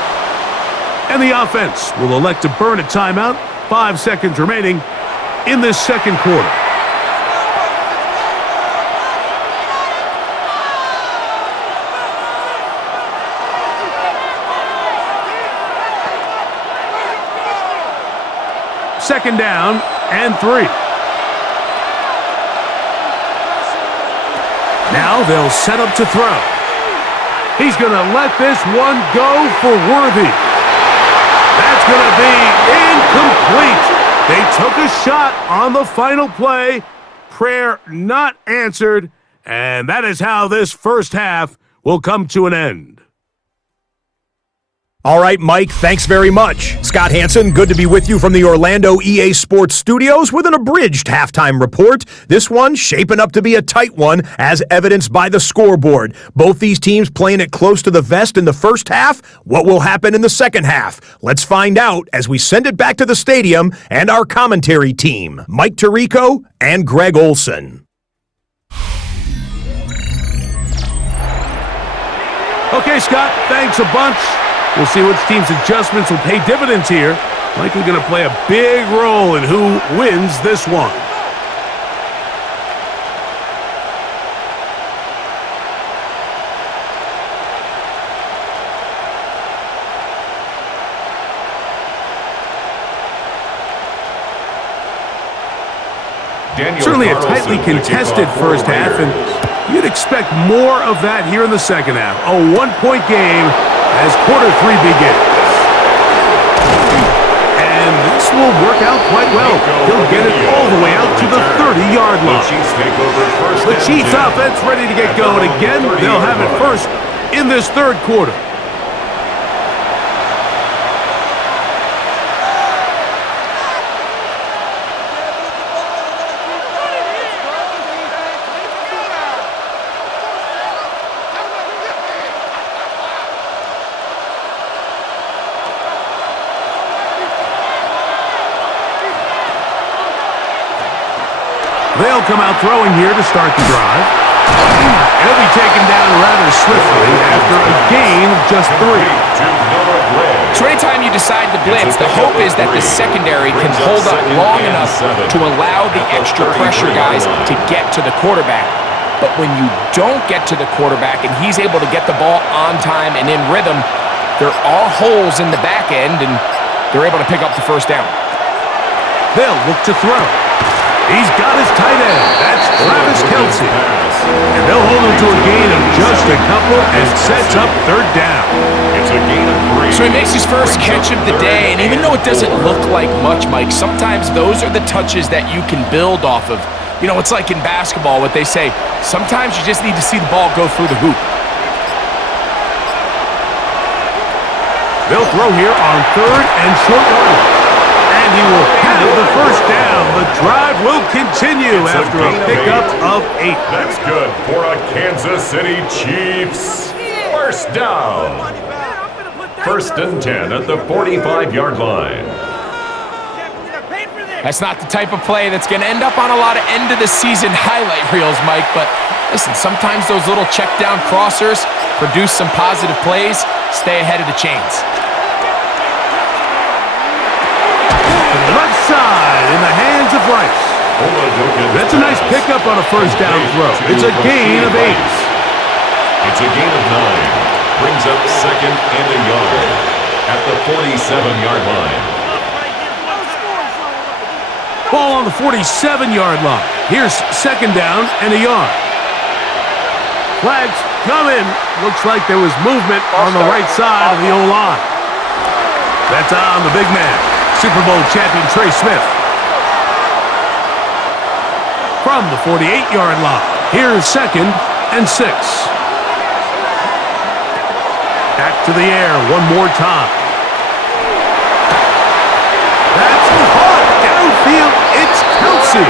And the offense will elect to burn a timeout. 5 seconds remaining in this second quarter. Second down and 3. Now they'll set up to throw. He's going to let this one go for Worthy. That's going to be incomplete. They took a shot on the final play. Prayer not answered. And that is how this first half will come to an end. All right, Mike, thanks very much. Scott Hansen, good to be with you from the Orlando EA Sports Studios with an abridged halftime report. This one shaping up to be a tight one, as evidenced by the scoreboard. Both these teams playing it close to the vest in the first half. What will happen in the second half? Let's find out as we send it back to the stadium and our commentary team, Mike Tirico and Greg Olson. Okay, Scott, thanks a bunch. We'll see which team's adjustments will pay dividends here. Likely going to play a big role in who wins this one. Certainly a tightly contested first half, and you'd expect more of that here in the second half. A one-point game as quarter 3 begins. And this will work out quite well. He'll get it all the way out to the 30-yard line. The Chiefs offense ready to get going again. They'll have it first in this third quarter. They'll come out throwing here to start the drive. He'll be taken down rather swiftly after a gain of just 3. So anytime you decide to blitz, the hope is that the secondary can hold up long enough to allow the extra pressure guys to get to the quarterback. But when you don't get to the quarterback and he's able to get the ball on time and in rhythm, there are holes in the back end, and they're able to pick up the first down. They'll look to throw. He's got his tight end. That's Travis Kelce. And they'll hold him to a gain of just a couple and sets up 3rd down. It's a gain of 3. So he makes his first catch of the day, and even though it doesn't look like much, Mike, sometimes those are the touches that you can build off of. You know, it's like in basketball, what they say, sometimes you just need to see the ball go through the hoop. They'll throw here on 3rd and short yardage. And he will have the first down. The drive will continue after a pickup of 8. That's good for a Kansas City Chiefs. First down. 1st and 10 at the 45-yard line. That's not the type of play that's going to end up on a lot of end-of-the-season highlight reels, Mike, but listen, sometimes those little check-down crossers produce some positive plays. Stay ahead of the chains. Left side in the hands of Rice. That's a nice pickup on a first down throw. It's a gain of 8. It's a gain of 9. Brings up 2nd and a yard at the 47-yard line. Ball on the 47-yard line. Here's 2nd down and a yard. Flags coming. Looks like there was movement on the right side of the O-line. That's on the big man. Super Bowl champion Trey Smith. From the 48-yard line, here's 2nd and 6. Back to the air one more time. That's caught downfield. It's Kelce.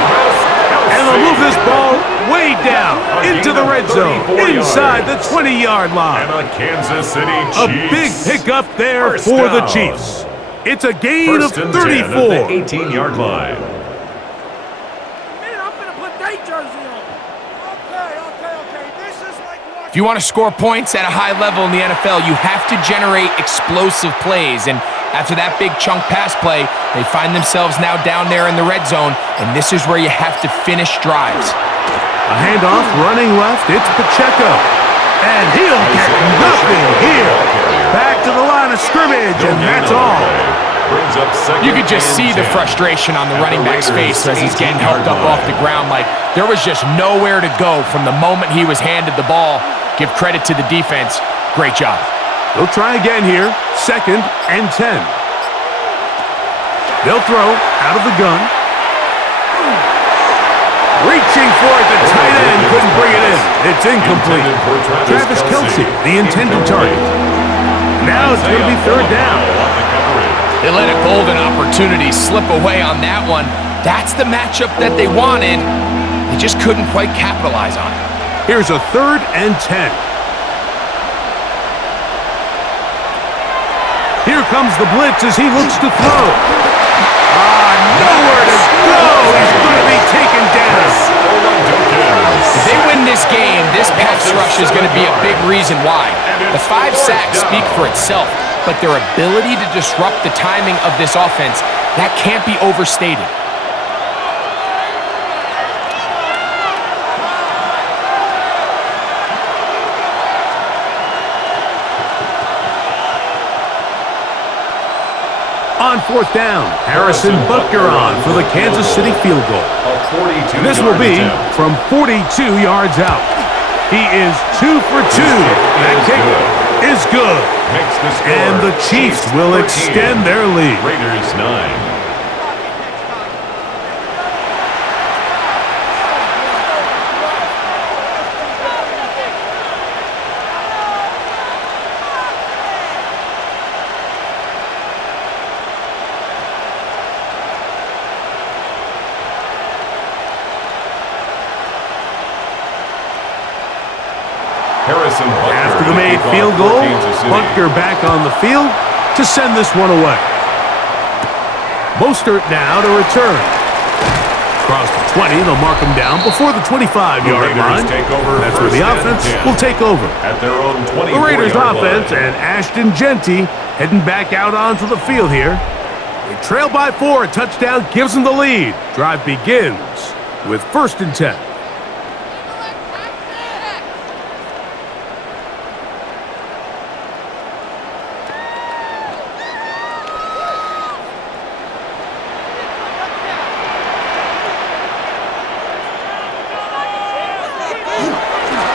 And they'll move this ball way down into the red zone, inside the 20-yard line. And a Kansas City Chiefs. A big pickup there for the Chiefs. It's a gain of 34. 18-yard line. If you want to score points at a high level in the NFL, you have to generate explosive plays. And after that big chunk pass play, they find themselves now down there in the red zone, and this is where you have to finish drives. A handoff running left. It's Pacheco. And he'll get nothing here. Back to the line of scrimmage, and that's all. You could just see the frustration on the running back's face as he's getting helped up off the ground. Like, there was just nowhere to go from the moment he was handed the ball. Give credit to the defense. Great job. They'll try again here. 2nd and 10. They'll throw out of the gun. Reaching for it, the tight end couldn't bring it in. It's incomplete. Travis Kelce, the intended target. Now it's going to be 3rd down. They let a golden opportunity slip away on that one. That's the matchup that they wanted. They just couldn't quite capitalize on it. Here's a 3rd and 10. Here comes the blitz as he looks to throw. Nowhere to go. He's going to be taken down. If they win this game, this pass rush is going to be a big reason why. The 5 sacks speak for itself, but their ability to disrupt the timing of this offense, that can't be overstated. On 4th down, Harrison Butker on for the Kansas City field goal. And this will be from 42 yards out. He is 2 for 2. That kick is good. And the Chiefs will extend their lead. Raiders 9. After the made field goal, Butker back on the field to send this one away. Mostert now to return. Across the 20, they'll mark them down before the 25-yard line. That's where the offense will take over. At their own 24-yard The Raiders line. offense and Ashton Genty heading back out onto the field here. They trail by 4. A touchdown gives them the lead. Drive begins with 1st and 10.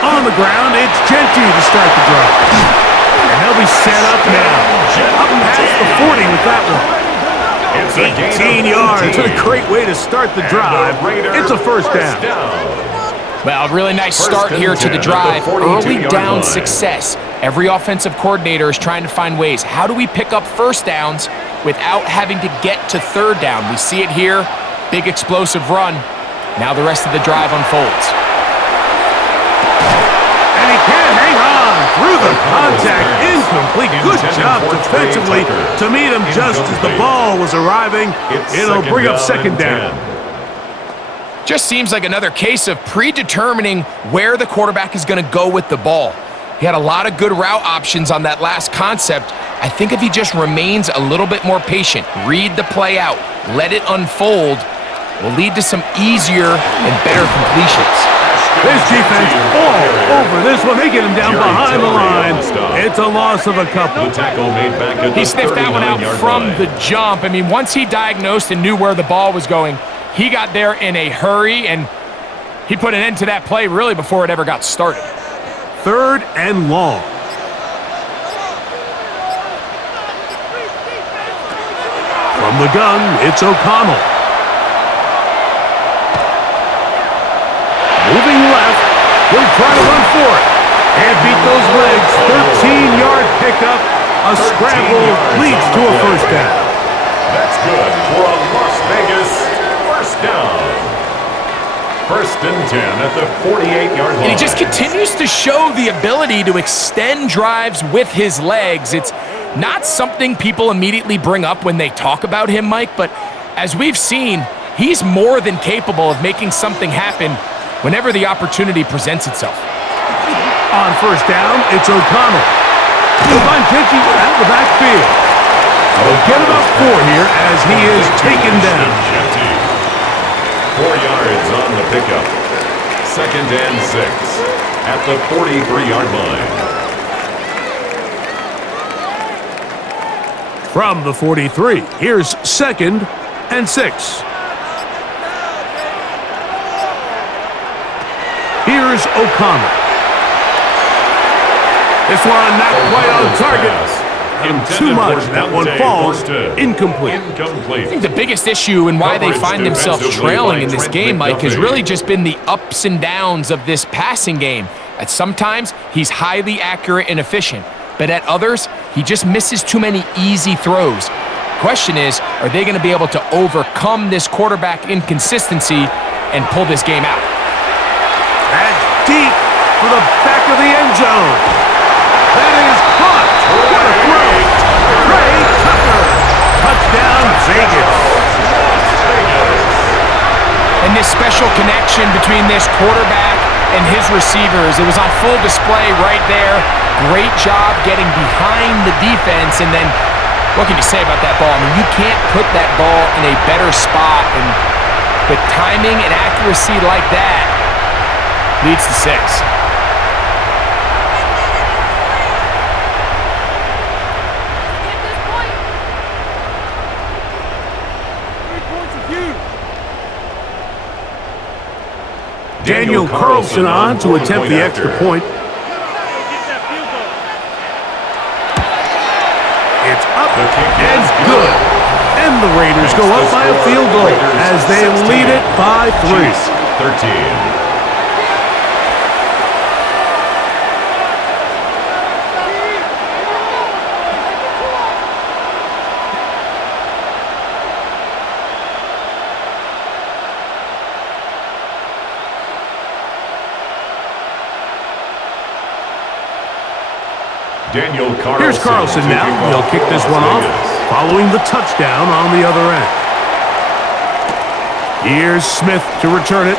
On the ground, it's Genty to start the drive. And they'll be set up now. Up past the 40 with that one. It's a gain 18 of yards. 18. A great way to start the drive. It's a first down. Well, really nice start and here to 10 the at drive. the Early 42-yard down line. success. Every offensive coordinator is trying to find ways. How do we pick up first downs without having to get to third down? We see it here. Big explosive run. Now the rest of the drive unfolds. And he can't hang on through the contact. Incomplete. Good job defensively to meet him just as the ball was arriving. It'll bring up second down. Just seems like another case of predetermining where the quarterback is going to go with the ball. He had a lot of good route options on that last concept. I think if he just remains a little bit more patient, read the play out, let it unfold, will lead to some easier and better completions. This defense all over this one. They get him down behind the line. It's a loss of a couple. The tackle made back at the He sniffed that one out 39-yard from line. the jump. I mean, once he diagnosed and knew where the ball was going, he got there in a hurry, and he put an end to that play really before it ever got started. 3rd and long. From the gun, it's O'Connell. Moving left, he'll try to run for it. And beat those legs. 13-yard pickup. A scramble leads to a first down. That's good for a Las Vegas first down. 1st and 10 at the 48-yard line. And he just continues to show the ability to extend drives with his legs. It's not something people immediately bring up when they talk about him, Mike, but as we've seen, he's more than capable of making something happen whenever the opportunity presents itself. On first down, it's O'Connell. He'll find Genty out of the backfield. They'll get about 4 here as he is taken down. 4 yards on the pickup. 2nd and 6 at the 43-yard line. From the 43, here's 2nd and 6. Here's O'Connell. This one not quite on target. Too much. That one falls incomplete. I think the biggest issue and why they find themselves trailing in this game, Mike, has really just been the ups and downs of this passing game. At sometimes, he's highly accurate and efficient, but at others, he just misses too many easy throws. Question is, are they going to be able to overcome this quarterback inconsistency and pull this game out? That's deep for the back of the end zone. That is caught. What a throw. Trey Tucker. Touchdown, Vegas. And this special connection between this quarterback and his receivers, it was on full display right there. Great job getting behind the defense, and then what can you say about that ball? I mean, you can't put that ball in a better spot, and with timing and accuracy like that, leads to 6. Daniel Carlson on to attempt the extra point. It's up and good. And the Raiders go up by a field goal as they lead it by 3. 13. Here's Carlson now. He'll kick this one off following the touchdown on the other end. Here's Smith to return it.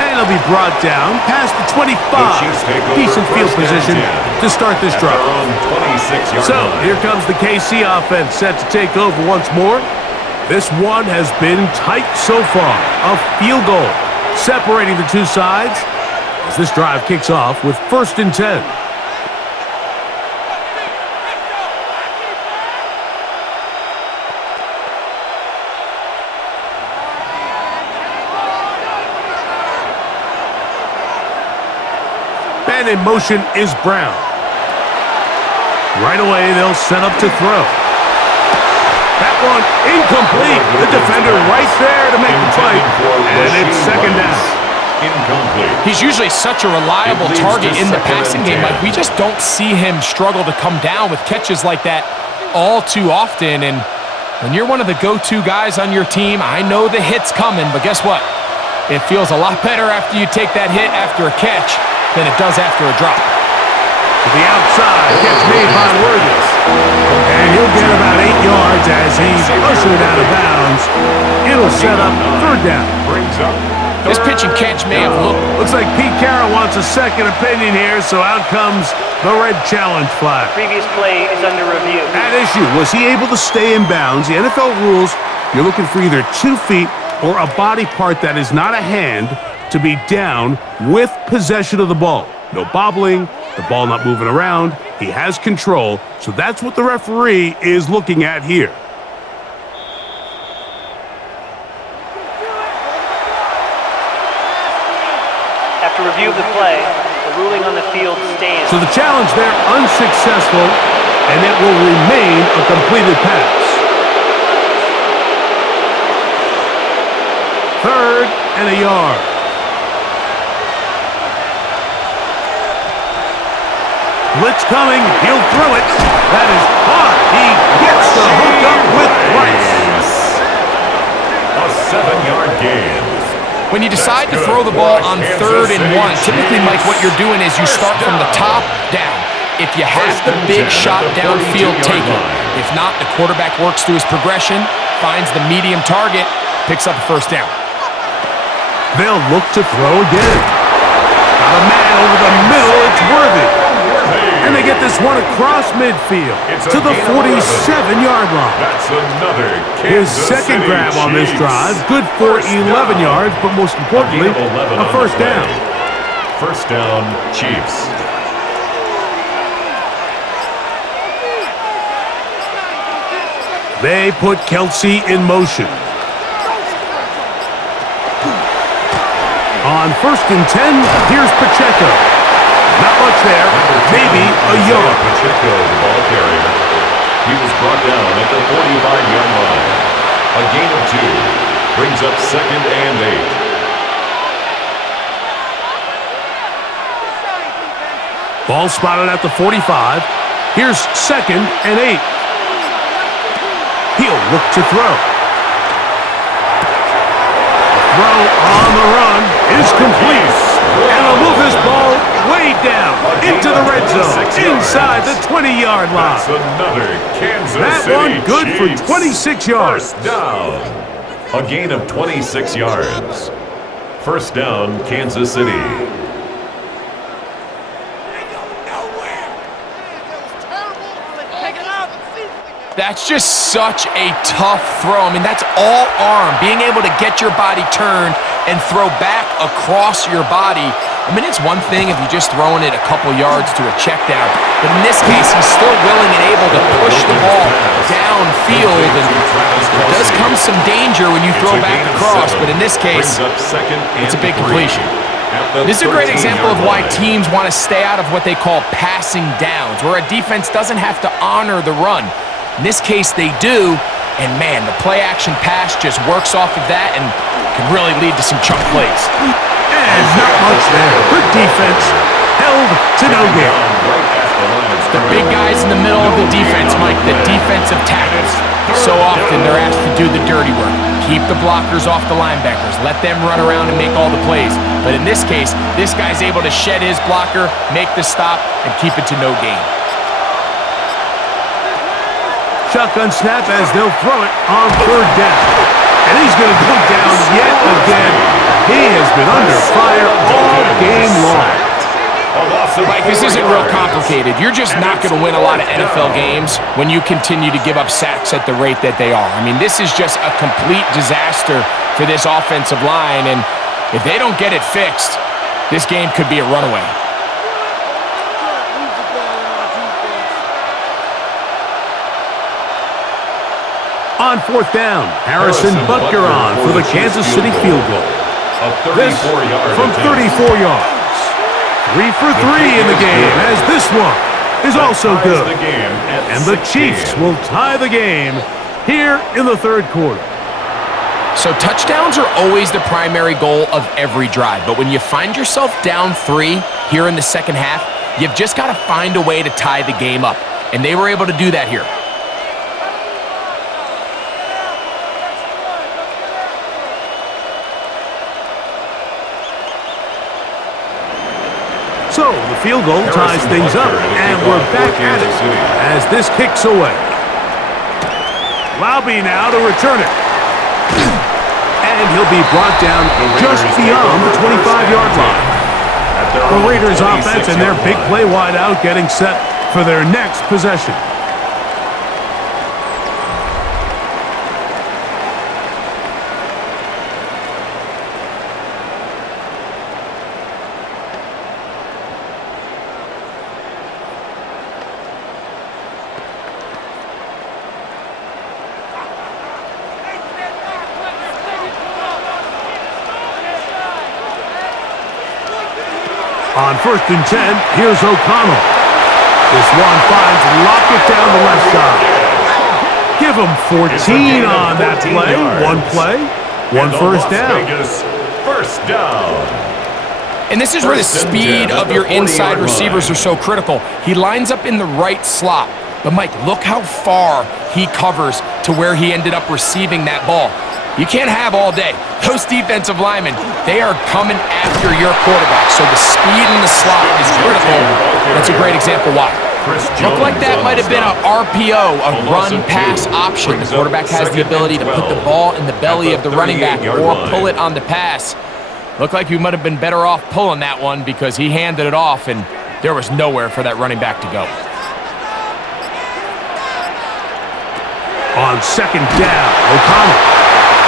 And it'll be brought down past the 25. Decent field position to start this drive. So here comes the KC offense set to take over once more. This one has been tight so far. A field goal separating the two sides as this drive kicks off with 1st and 10. And in motion is Brown. Right away, they'll set up to throw. That one incomplete. The defender right there to make the play. And it's 2nd down. Incomplete. He's usually such a reliable target in the passing game. Like, we just don't see him struggle to come down with catches like that all too often. And when you're one of the go-to guys on your team, I know the hit's coming, but guess what? It feels a lot better after you take that hit after a catch than it does after a drop. To the outside, catch made by Worthy. And he'll get about 8 yards as he's ushered out of bounds. It'll set up 3rd down. This pitch and catch may have looked... Looks like Pete Carroll wants a second opinion here, so out comes the red challenge flag. Previous play is under review. At issue, was he able to stay in bounds? The NFL rules, you're looking for either 2 feet or a body part that is not a hand to be down with possession of the ball. No bobbling, the ball not moving around. He has control, so that's what the referee is looking at here. After review of the play, the ruling on the field stands. So the challenge there unsuccessful, and it will remain a completed pass. 3rd and a yard. Blitz coming, he'll throw it. That is hot. He gets the hook up with Rice. A 7-yard gain. When you decide to throw the ball on 3rd and 1, typically, Mike, what you're doing is you start from the top down. If you have the big shot downfield, take it. If not, the quarterback works through his progression, finds the medium target, picks up a 1st down. They'll look to throw again. Got a man over the middle, it's Worthy. And they get this one across midfield to the 47-yard line. That's another His second grab on this drive, good for 11 yards, but most importantly, a 1st down. 1st down, Chiefs. They put Kelsey in motion. On 1st and 10, here's Pacheco. Not much there, maybe a yard. Pacheco, the ball carrier. He was brought down at the 45-yard line. A gain of 2 brings up 2nd and 8. Ball spotted at the 45. Here's 2nd and 8. He'll look to throw. Throw on the run is complete. And they'll move this ball way down into the red zone, inside the 20-yard line. That's another Kansas that City one good Chiefs. for 26 yards. 1st down. A gain of 26 yards. 1st down, Kansas City. That's just such a tough throw. I mean, that's all arm. Being able to get your body turned and throw back across your body. I mean, it's one thing if you're just throwing it a couple yards to a check down, but in this case, he's still willing and able to push the ball downfield, and there does come some danger when you throw back across, but in this case, it's a big completion. This is a great example of why teams want to stay out of what they call passing downs, where a defense doesn't have to honor the run. In this case, they do, and man, the play-action pass just works off of that and can really lead to some chunk plays. And not much there. Good defense. Held to no gain. The big guys in the middle of the defense, Mike, the defensive tackles. So often they're asked to do the dirty work. Keep the blockers off the linebackers. Let them run around and make all the plays. But in this case, this guy's able to shed his blocker, make the stop, and keep it to no gain. Shotgun snap as they'll throw it on 3rd down. And he's going to go down yet again. He has been under fire all game long. Mike, this isn't real complicated. You're just not going to win a lot of NFL games when you continue to give up sacks at the rate that they are. I mean, this is just a complete disaster for this offensive line, and if they don't get it fixed, this game could be a runaway. On fourth down, Harrison Butker on for the Kansas City field goal. This from 34 yards. 3 for 3 in the game, as this one is also good. And the Chiefs will tie the game here in the third quarter. So touchdowns are always the primary goal of every drive, but when you find yourself down 3 here in the second half, you've just got to find a way to tie the game up, and they were able to do that here. So the field goal ties things up, and we're back at it as this kicks away. Laube now to return it. And he'll be brought down just beyond the 25-yard line. The Raiders offense and their big play wide out getting set for their next possession. On 1st and 10, here's O'Connell. This one finds Lockett down the left side. Give him 14 on that play. One first down. First down. And this is where the speed of your inside receivers are so critical. He lines up in the right slot. But, Mike, look how far he covers to where he ended up receiving that ball. You can't have all day. Those defensive linemen, they are coming after your quarterback. So the speed in the slot is critical. That's a great example why. Looked like that might have been an RPO, a run-pass option. The quarterback has the ability to put the ball in the belly of the running back or pull it on the pass. Looked like you might have been better off pulling that one because he handed it off, and there was nowhere for that running back to go. On 2nd down, O'Connell.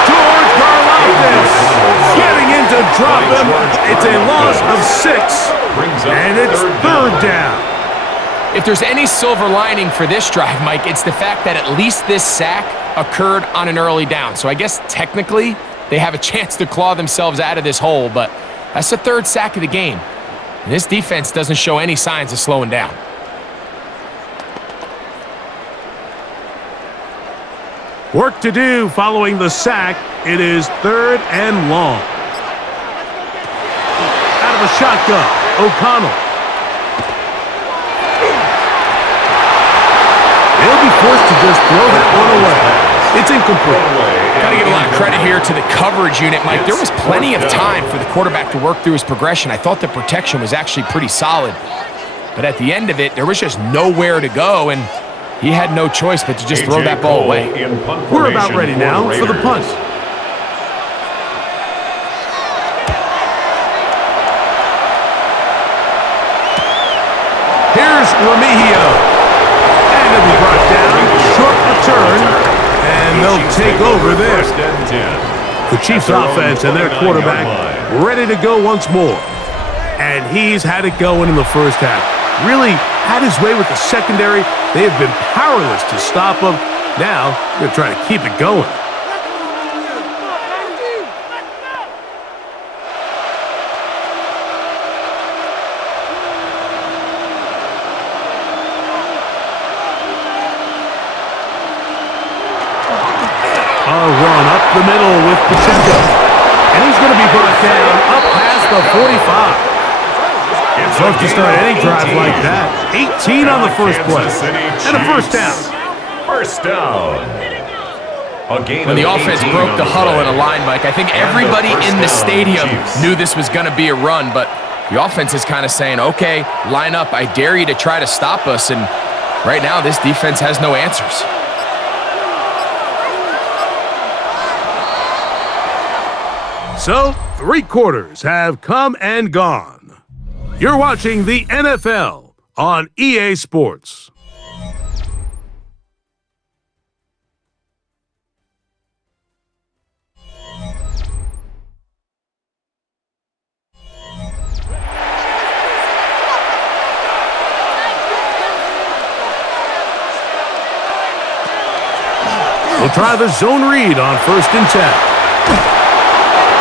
George Karlaftis getting in to drop him. It's a loss of 6, and it's 3rd down. If there's any silver lining for this drive, Mike, it's the fact that at least this sack occurred on an early down. So I guess technically they have a chance to claw themselves out of this hole, but that's the 3rd sack of the game. And this defense doesn't show any signs of slowing down. Work to do following the sack. It is 3rd and long. Out of the shotgun, O'Connell. He'll be forced to just throw that one away. It's incomplete. Got to give a lot of credit here to the coverage unit, Mike. There was plenty of time for the quarterback to work through his progression. I thought the protection was actually pretty solid. But at the end of it, there was just nowhere to go, and he had no choice but to just throw that ball away. We're about ready now for the punt. Here's Remigio. And it'll be brought down. Short return. And they'll take over there. The Chiefs offense and their quarterback ready to go once more. And he's had it going in the first half. Really had his way with the secondary. They have been powerless to stop him. Now, they're trying to keep it going. A run up the middle with Pacheco. And he's going to be brought down up past the 45. It's tough to start any drive like that. 18 on the first play. And a first down. First down. When the offense broke the huddle in a line, Mike, I think everybody in the stadium knew this was going to be a run, but the offense is kind of saying, okay, line up. I dare you to try to stop us. And right now, this defense has no answers. So, 3 quarters have come and gone. You're watching the NFL on EA Sports. We'll try the zone read on 1st and 10.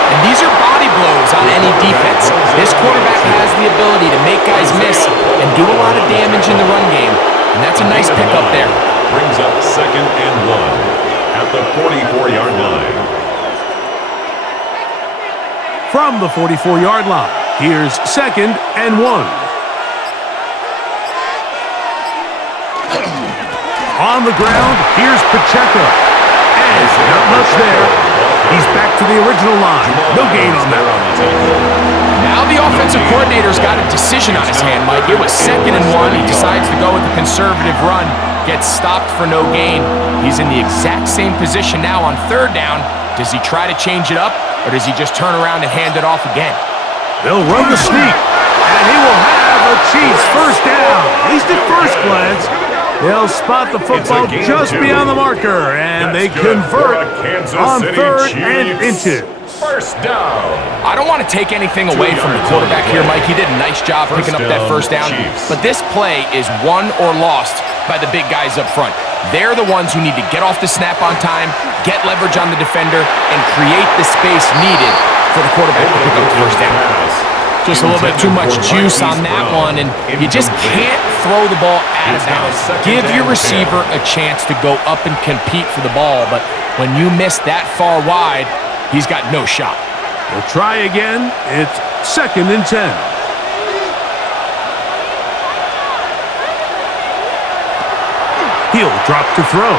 And these are body blows on any defense. This quarterback has the ability to make guys miss and do a lot of damage in the run game. And that's a nice pickup there. Brings up 2nd and 1 at the 44-yard line. From the 44-yard line, here's 2nd and 1. On the ground, here's Pacheco. And not much there. He's back to the original line. No gain on that. Now the offensive coordinator's got a decision on his hand, Mike. It was 2nd and 1. He decides to go with the conservative run. Gets stopped for no gain. He's in the exact same position now on 3rd down. Does he try to change it up, or does he just turn around and hand it off again? They'll run the sneak, and he will have a Chiefs 1st down. At least at first glance. They'll spot the football just beyond the marker, and they convert on 3rd and inches. 1st down. I don't want to take anything away from the quarterback here, Mike. He did a nice job picking up that 1st down. But this play is won or lost by the big guys up front. They're the ones who need to get off the snap on time, get leverage on the defender, and create the space needed for the quarterback to pick up the 1st down. Just a little bit too much juice on that one, and you just can't throw the ball out of bounds. Give your receiver a chance to go up and compete for the ball, but when you miss that far wide, he's got no shot. We'll try again. It's 2nd and 10. He'll drop to throw.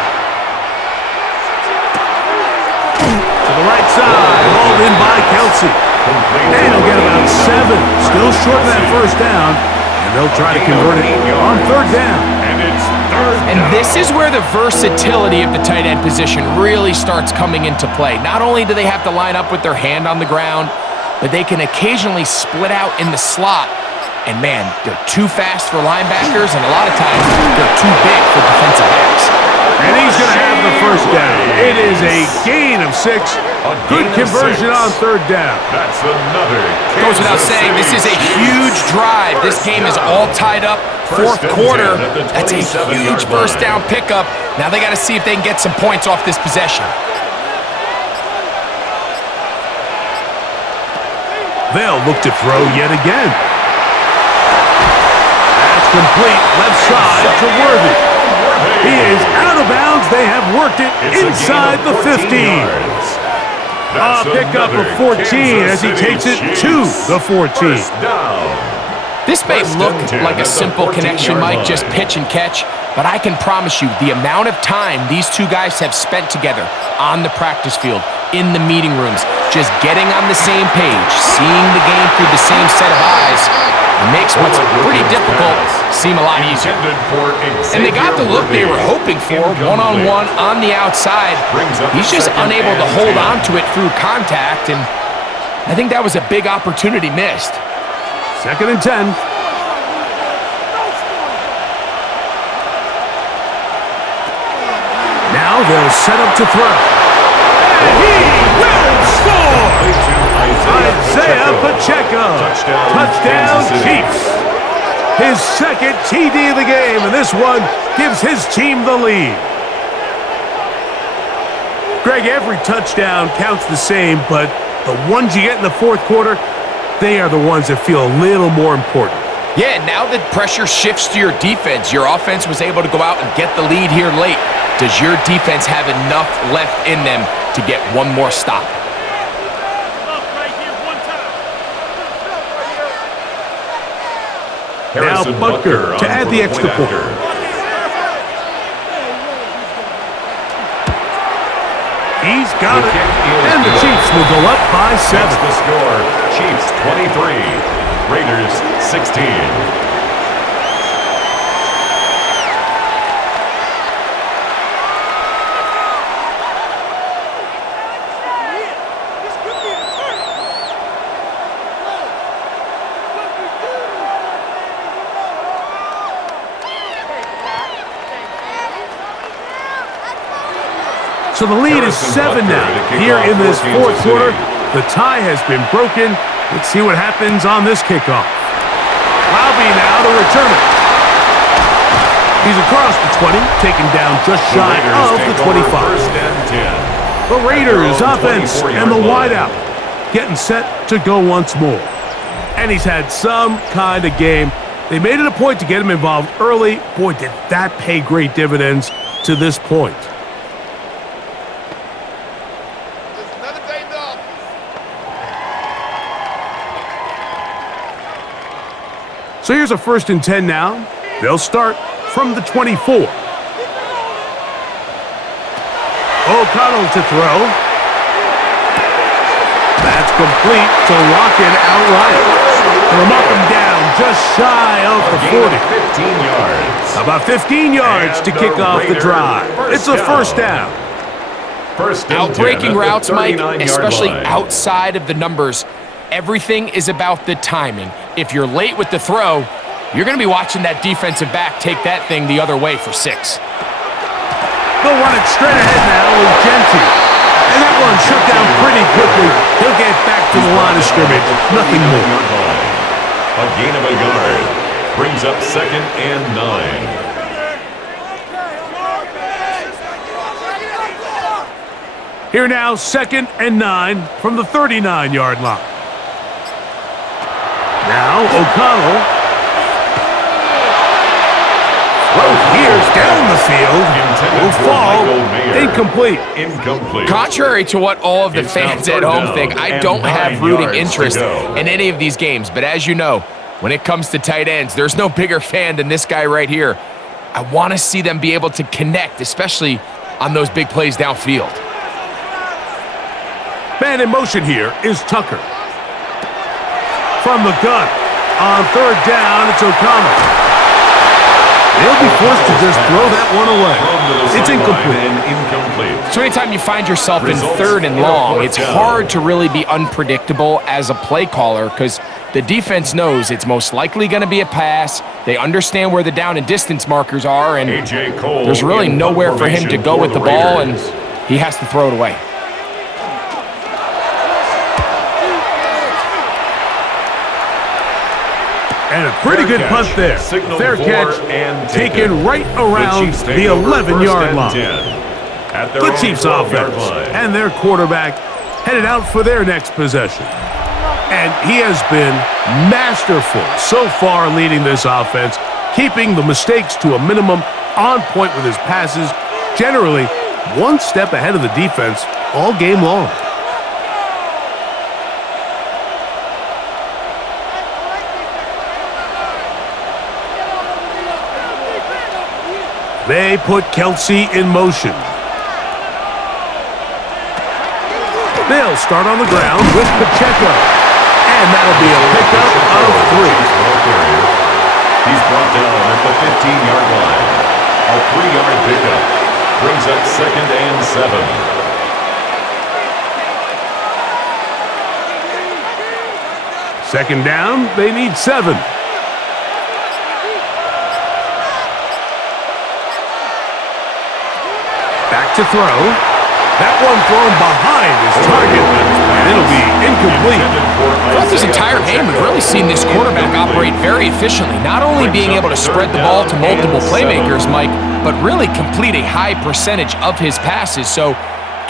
To the right side, hauled in by Kelsey. And he'll get about 7. Still short of that 1st down. And they'll try to convert it on 3rd down. And it's 3rd down. And this is where the versatility of the tight end position really starts coming into play. Not only do they have to line up with their hand on the ground, but they can occasionally split out in the slot. And man, they're too fast for linebackers, and a lot of times they're too big for defensive backs. And he's going to have the 1st down. It is a gain of 6. Good conversion on 3rd down. That's another. Goes without saying, this is a huge drive. This game is all tied up. 4th quarter, that's a huge 1st down pickup. Now they got to see if they can get some points off this possession. They'll look to throw yet again. That's complete. Left side to Worthy. He is out of bounds. They have worked it inside the 15. A pickup of 14 as he takes it to the 14. This may look like a simple connection, Mike, just pitch and catch, but I can promise you the amount of time these two guys have spent together on the practice field, in the meeting rooms, just getting on the same page, seeing the game through the same set of eyes, makes what's pretty difficult seem a lot easier. And they got the look they were hoping for, one-on-one on the outside. He's just unable to hold on to it through contact, and I think that was a big opportunity missed. 2nd and 10. Now they'll set up to throw. And he will score! Isaiah Pacheco. Touchdown Chiefs. His 2nd TD of the game, and this one gives his team the lead. Greg, every touchdown counts the same, but the ones you get in the 4th quarter, they are the ones that feel a little more important. Yeah, now that pressure shifts to your defense, your offense was able to go out and get the lead here late. Does your defense have enough left in them to get one more stop? Now Butker to add the extra point. He's got it, and the Chiefs will go up by 7. That's the score. Chiefs 23, Raiders 16. So the lead is 7 now. Here in this fourth quarter, the tie has been broken. Let's see what happens on this kickoff. Lowby now to return it. He's across the 20, taken down just shy of the 25. The Raiders offense and the wideout getting set to go once more. And he's had some kind of game. They made it a point to get him involved early. Boy, did that pay great dividends to this point. So here's a 1st and 10 now. They'll start from the 24. O'Connell to throw. That's complete to lock it outright. They'll knock him down just shy of the 40. 15 yards. About 15 yards to kick off the drive. It's a first down. Outbreaking routes, Mike, especially outside of the numbers, everything is about the timing. If you're late with the throw, you're going to be watching that defensive back take that thing the other way for 6. They'll run it straight ahead now with Genty. And that one shut down pretty quickly. He'll get back to the line of scrimmage. Nothing more. A gain of a yard brings up 2nd and 9. Here now, 2nd and 9 from the 39-yard line. Now O'Connell. Here's down the field. Will fall. Incomplete. Contrary to what all of the fans at home think, I don't have rooting interest in any of these games. But as you know, when it comes to tight ends, there's no bigger fan than this guy right here. I want to see them be able to connect, especially on those big plays downfield. Man in motion here is Tucker. From the gun. On 3rd down, it's O'Connell. They'll be forced to just throw that one away. It's incomplete. So anytime you find yourself in 3rd and long, it's hard to really be unpredictable as a play caller because the defense knows it's most likely going to be a pass. They understand where the down and distance markers are, and there's really nowhere for him to go with the ball, and he has to throw it away. And a pretty good punt there. Fair catch, taken right around the 11-yard line. The Chiefs offense and their quarterback headed out for their next possession. And he has been masterful so far leading this offense, keeping the mistakes to a minimum, on point with his passes, generally one step ahead of the defense all game long. They put Kelsey in motion. They'll start on the ground with Pacheco. And that'll be a pickup of 3. He's brought down at the 15-yard line. A 3-yard pickup brings up 2nd and 7. Second down, they need 7. Back to throw. That one thrown behind his target, and it'll be incomplete. Throughout this entire game, we've really seen this quarterback operate very efficiently, not only being able to spread the ball to multiple playmakers, Mike, but really complete a high percentage of his passes. So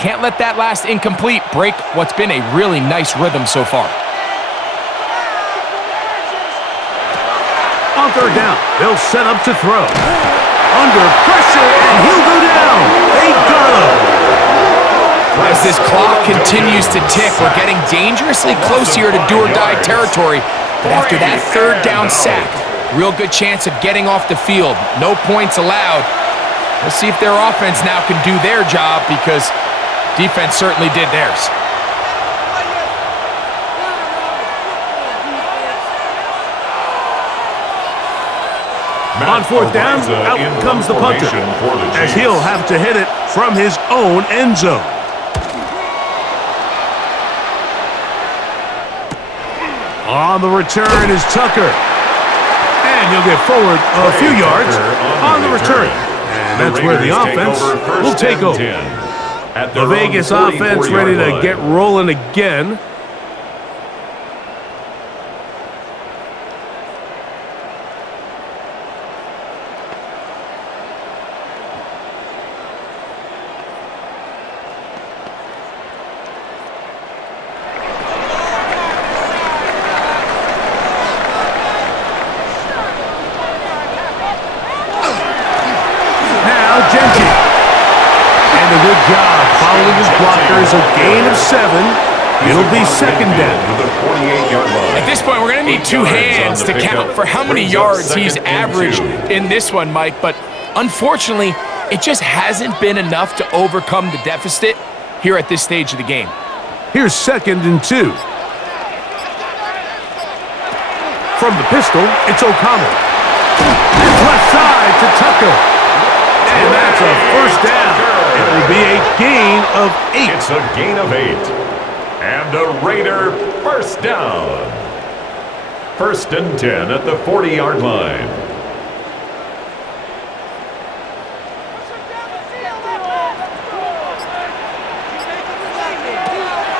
can't let that last incomplete break what's been a really nice rhythm so far. On 3rd down, they'll set up to throw. Under pressure, and he'll go down. They got him. As this clock continues to tick, we're getting dangerously close here to do-or-die territory. But after that 3rd down sack, real good chance of getting off the field. No points allowed. Let's see if their offense now can do their job, because defense certainly did theirs. On 4th down, out comes the punter, as he'll have to hit it from his own end zone. On the return is Tucker. And he'll get forward a few yards on the return. And that's where the offense will take over. at The their own Vegas offense 44-yard ready to line. get rolling again. Genty. And a good job following his blockers. A gain of 7. It'll be second down. To the 48-yard line. At this point, we're going to need 2 hands to count for how many yards he's averaged in this one, Mike. But unfortunately, it just hasn't been enough to overcome the deficit here at this stage of the game. Here's 2nd and 2. From the pistol, it's O'Connell. Left side to Tucker. And that's a first down. It will be a gain of 8. It's a gain of 8. And a Raider first down. 1st and 10 at the 40-yard line.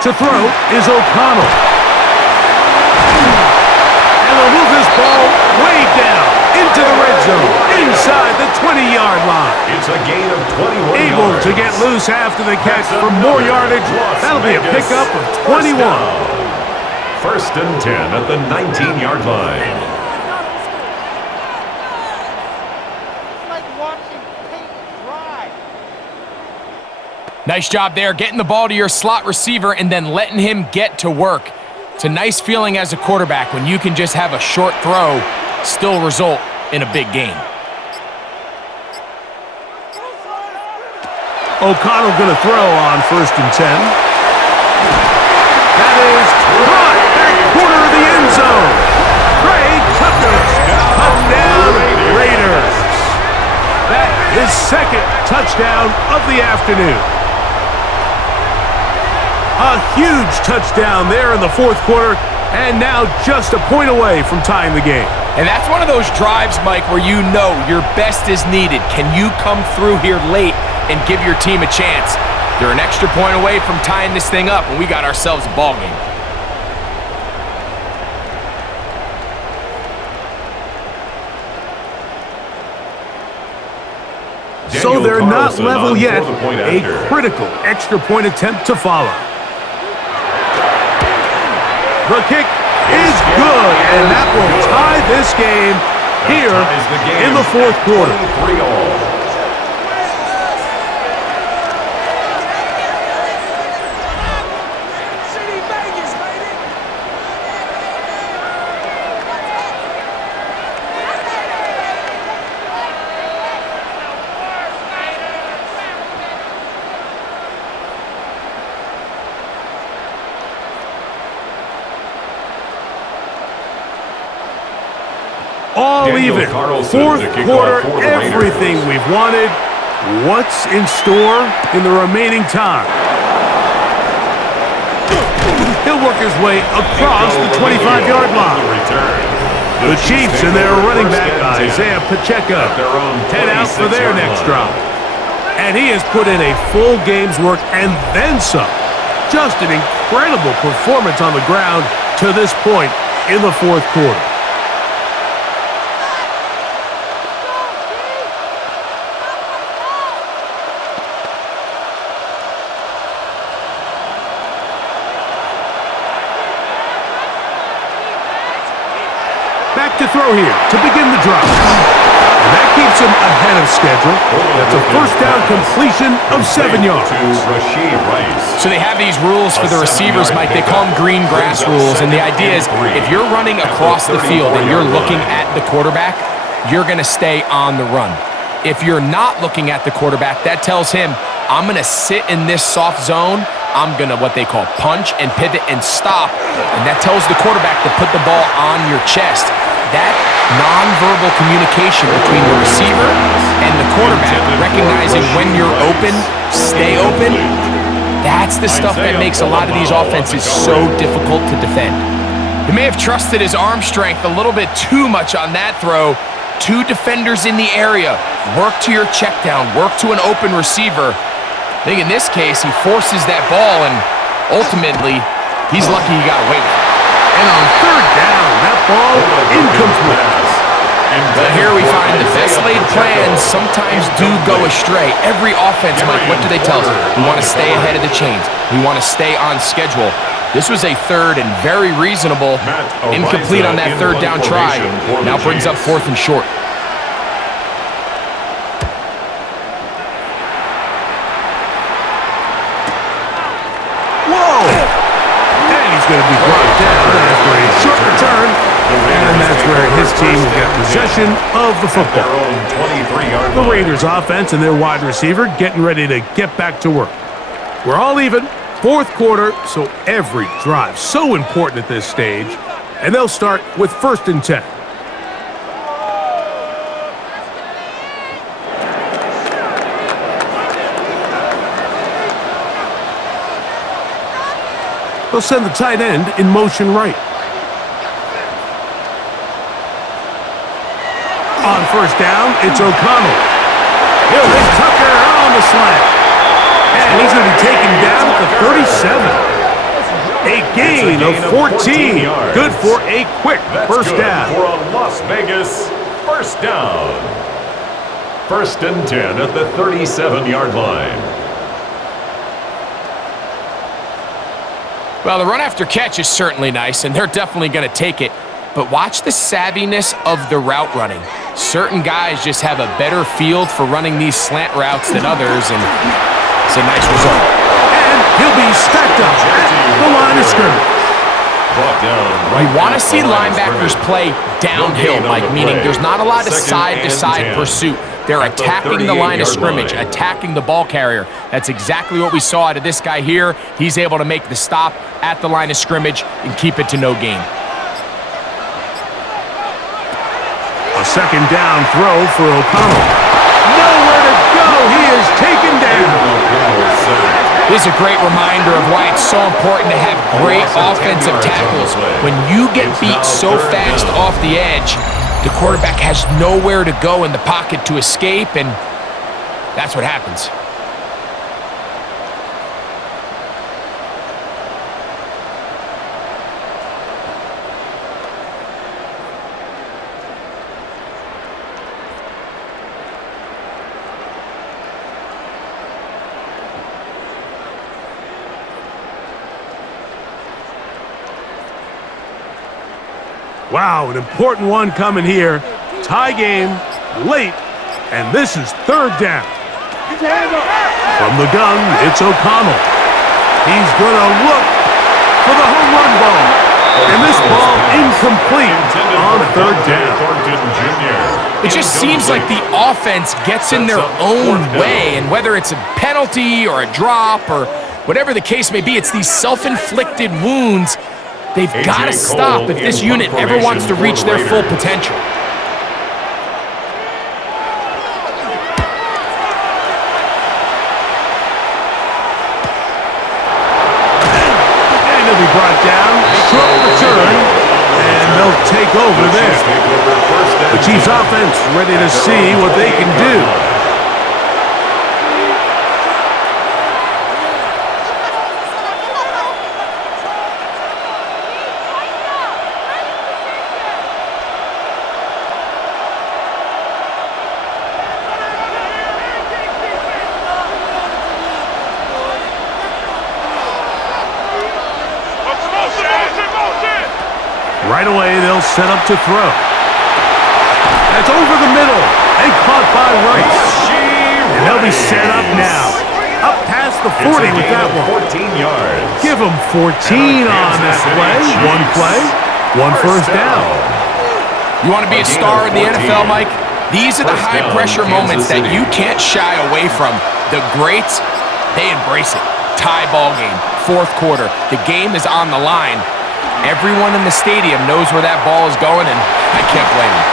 To throw is O'Connell. And they'll move this ball way down into the red zone, inside the 20-yard line. It's a gain of 21 Able yards. to get loose after the catch for more yardage. That'll be a pickup of 21. 1st and 10 at the 19-yard line. Like watching paint dry. Nice job there, getting the ball to your slot receiver and then letting him get to work. It's a nice feeling as a quarterback when you can just have a short throw still result in a big gain. O'Connell going to throw on 1st and 10. That is caught back corner of the end zone. Craig Tucker, touchdown Raiders. That is 2nd touchdown of the afternoon. A huge touchdown there in the 4th quarter, and now just a point away from tying the game. And that's one of those drives, Mike, where you know your best is needed. Can you come through here late and give your team a chance? They're an extra point away from tying this thing up, and we got ourselves a ball game. So they're not Carlson level on yet. for the point A after. critical extra point attempt to follow. The kick is good, and that will tie this game here in the 4th quarter. 23-all. All Daniel even. Carlson 4th to kick quarter, off for the Raiders. everything we've wanted. What's in store in the remaining time? He'll work his way across the 25-yard line. The Chiefs and their running back, Isaiah Pacheco, head out for their next drive. And he has put in a full game's work and then some. Just an incredible performance on the ground to this point in the 4th quarter. Back to throw here to begin the drive. And that keeps him ahead of schedule. That's a first down completion of 7 yards. So they have these rules for the receivers, Mike. They call them green grass rules. And the idea is if you're running across the field and you're looking at the quarterback, you're going to stay on the run. If you're not looking at the quarterback, that tells him, I'm going to sit in this soft zone. I'm going to what they call punch and pivot and stop. And that tells the quarterback to put the ball on your chest. That nonverbal communication between the receiver and the quarterback, recognizing when you're open, stay open, that's the stuff that makes a lot of these offenses so difficult to defend. He may have trusted his arm strength a little bit too much on that throw. 2 defenders in the area. Work to your check down. Work to an open receiver. I think in this case, he forces that ball, and ultimately, he's lucky he got away with it. And on third down, that ball incomplete. But here we find the best laid plans sometimes do go astray. Every offense, Mike, what do they tell us? We want to stay ahead of the chains. We want to stay on schedule. This was a third and very reasonable, incomplete on that third down try. Now brings up fourth and short. Whoa! And he's going to be brought down after a short return. And that's where his team will get possession of the football. The Raiders offense and their wide receiver getting ready to get back to work. We're all even, fourth quarter, so every drive so important at this stage. And they'll start with 1st and 10. They'll send the tight end in motion right. On 1st down, it's O'Connell. He'll hit Tucker on the slant. And he's going to be taken down at the 37. A gain of 14. Good for a quick first down. For a Las Vegas first down. 1st and 10 at the 37-yard line. Well, the run after catch is certainly nice, and they're definitely going to take it. But watch the savviness of the route running. Certain guys just have a better field for running these slant routes than others, and it's a nice result. And he'll be stacked up at the line of scrimmage. We want to see linebackers play downhill, Mike, meaning there's not a lot of side-to-side pursuit. They're attacking the line of scrimmage, attacking the ball carrier. That's exactly what we saw out of this guy here. He's able to make the stop at the line of scrimmage and keep it to no gain. A 2nd down throw for O'Connell. Nowhere to go. He is taken down. This is a great reminder of why it's so important to have great offensive tackles. When you get beat so fast off the edge, the quarterback has nowhere to go in the pocket to escape, and that's what happens. Wow, an important one coming here. Tie game, late, and this is 3rd down. From the gun, it's O'Connell. He's going to look for the home run ball. And this ball incomplete on 3rd down. It just seems like the offense gets in their own way, and whether it's a penalty or a drop or whatever the case may be, it's these self-inflicted wounds. They've got to stop if this unit ever wants to reach their full potential. And he'll be brought down, short return, and they'll take over there. The Chiefs offense ready to see what they can do. Right away, they'll set up to throw. That's over the middle and caught by Rice. And they'll be set up now. Up past the 40 with that one. 14 yards. Give them 14 on that play. One first down. You want to be a star in the NFL, Mike? These are the high-pressure moments that you can't shy away from. The greats, they embrace it. Tie ball game, 4th quarter. The game is on the line. Everyone in the stadium knows where that ball is going, and I can't blame him.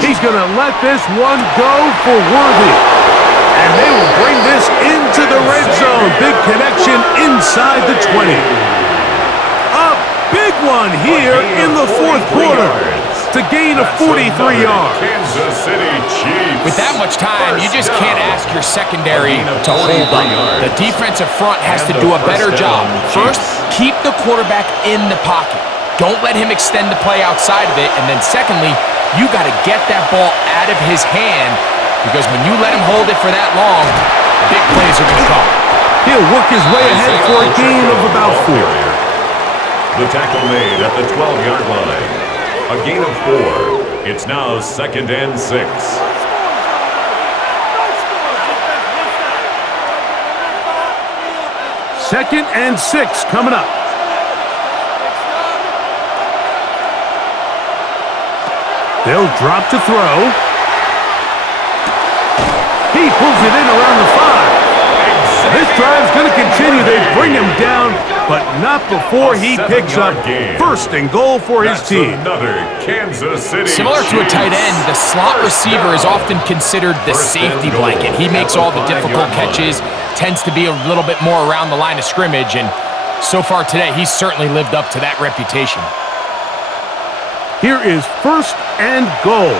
He's going to let this one go for Worthy. And they will bring this into the red zone. Big connection inside the 20. A big one here in the 4th quarter. to gain a That's 43 another yards. Kansas City Chiefs. With that much time, you just can't ask your secondary to hold up. The defensive front has to do a better job. First, keep the quarterback in the pocket. Don't let him extend the play outside of it. And then secondly, you got to get that ball out of his hand, because when you let him hold it for that long, big plays are going to come. He'll work his way ahead for a gain of about 4. The tackle made at the 12-yard line. A gain of 4. It's now 2nd and 6. Second and 6 coming up. They'll drop to throw. He pulls it in around the 5. This drive's going to continue. They bring him down, but not before he picks up first and goal for his team. Another Kansas City Similar to a tight end, the slot receiver is often considered the safety blanket. He makes all the difficult catches, tends to be a little bit more around the line of scrimmage, and so far today, he's certainly lived up to that reputation. Here is first and goal.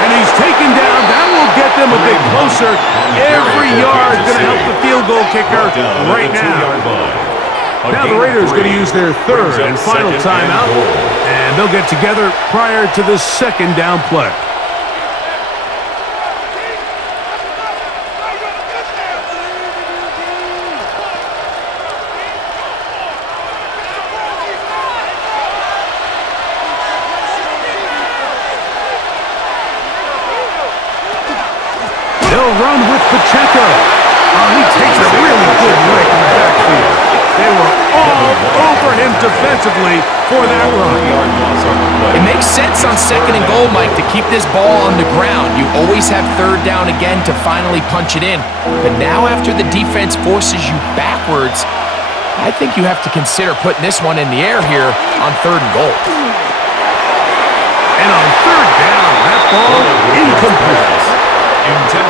And he's taken down. That will get them a bit closer. Every yard going to help the field goal kicker right now. Now the Raiders going to use their third and final timeout, and they'll get together prior to the second down play. They'll run with Pacheco. He takes a really good lick in the backfield. They were all over him defensively for that run. It makes sense on second and goal, Mike, to keep this ball on the ground. You always have third down again to finally punch it in. But now after the defense forces you backwards, I think you have to consider putting this one in the air here on third and goal. And on third down, that ball incomplete.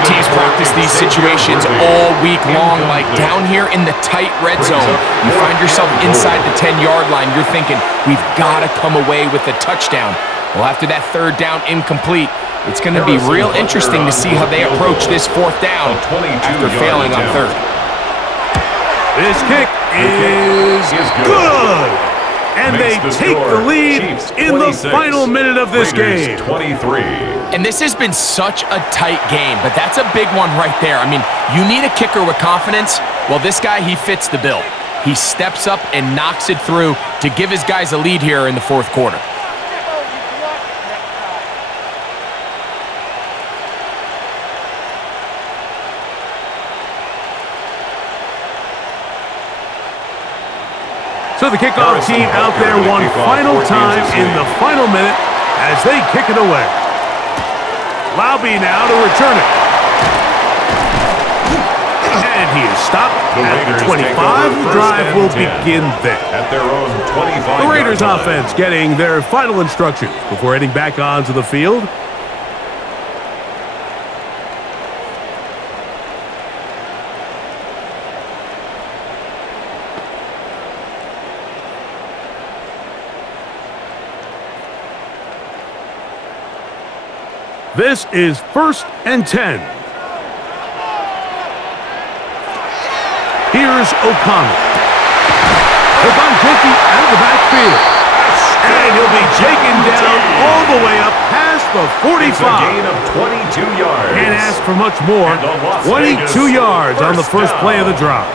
Teams practice these situations all week long, Mike. Down here in the tight red zone, you find yourself inside the 10-yard line. You're thinking, we've got to come away with a touchdown. Well, after that third down incomplete, it's going to be real interesting to see how they approach this fourth down after failing on third. This kick is good. And they take the lead in the final minute of this game. 23. And this has been such a tight game, but that's a big one right there. I mean, you need a kicker with confidence. Well, this guy, he fits the bill. He steps up and knocks it through to give his guys a lead here in the fourth quarter. So the kickoff team out there one final time in the final minute as they kick it away. Laube now to return it. And he is stopped at the 25. The drive will begin there. At their own 25. The Raiders offense getting their final instructions before heading back onto the field. This is first and 10. Here's O'Connell. They'll find Jakey out of the backfield. And he'll be taken down all the way up past the 45. It's a gain of 22 yards. Can't ask for much more. 22 yards on the first play of the drive.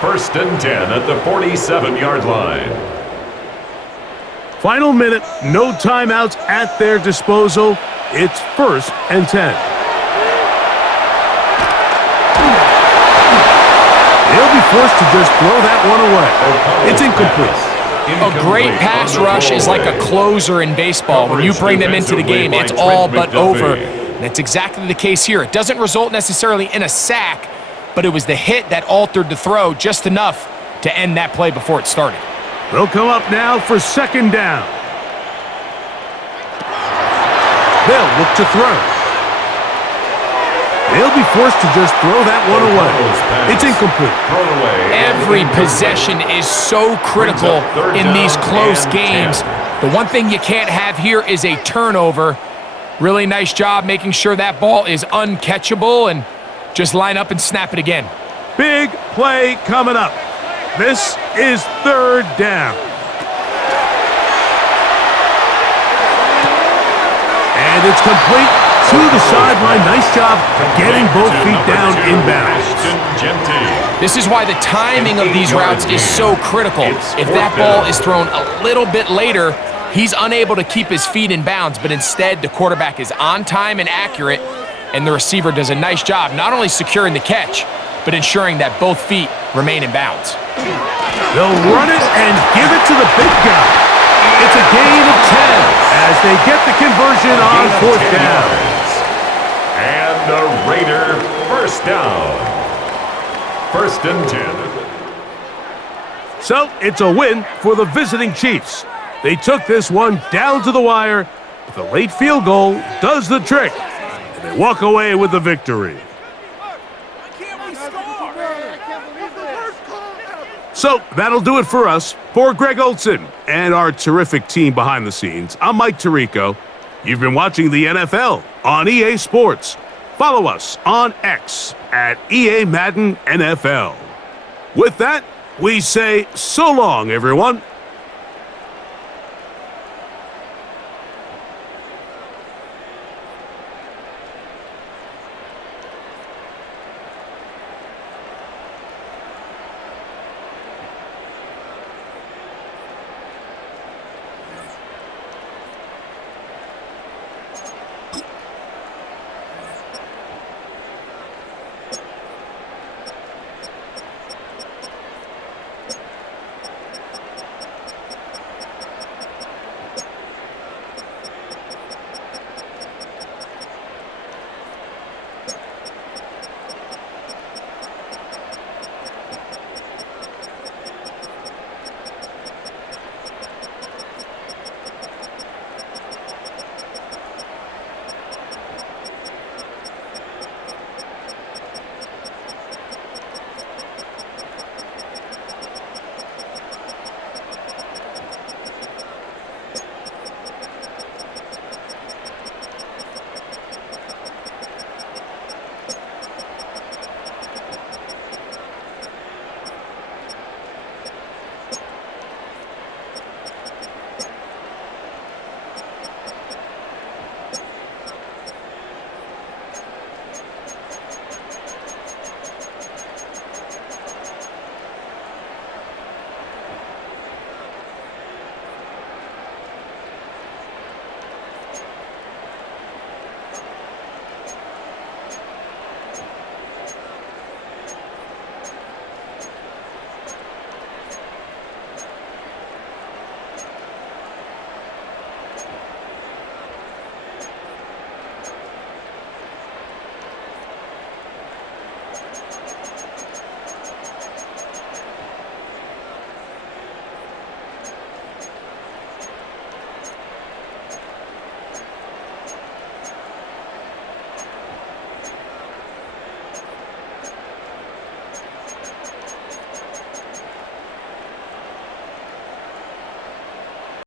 First and 10 at the 47-yard line. Final minute, no timeouts at their disposal. It's first and 10. They'll be forced to just throw that one away. It's incomplete. A great pass rush is like a closer in baseball. When you bring them into the game, it's all but over. And that's exactly the case here. It doesn't result necessarily in a sack, but it was the hit that altered the throw just enough to end that play before it started. They'll come up now for second down. They'll look to throw. They'll be forced to just throw that one away. It's incomplete. Thrown away. Every possession is so critical in these close games. The one thing you can't have here is a turnover. Really nice job making sure that ball is uncatchable, and just line up and snap it again. Big play coming up. This is third down. And it's complete to the sideline. Nice job getting both feet down inbounds. This is why the timing of these routes is so critical. If that ball is thrown a little bit later, he's unable to keep his feet in bounds, but instead the quarterback is on time and accurate, and the receiver does a nice job not only securing the catch, but ensuring that both feet remain in bounds. They'll run it and give it to the big guy. It's a gain of 10 as they get the conversion on fourth down. And the Raider first down. First and 10. So it's a win for the visiting Chiefs. They took this one down to the wire, but the late field goal does the trick, and they walk away with the victory. So that'll do it for us. For Greg Olson and our terrific team behind the scenes, I'm Mike Tirico. You've been watching the NFL on EA Sports. Follow us on X at EA Madden NFL. With that, we say so long, everyone.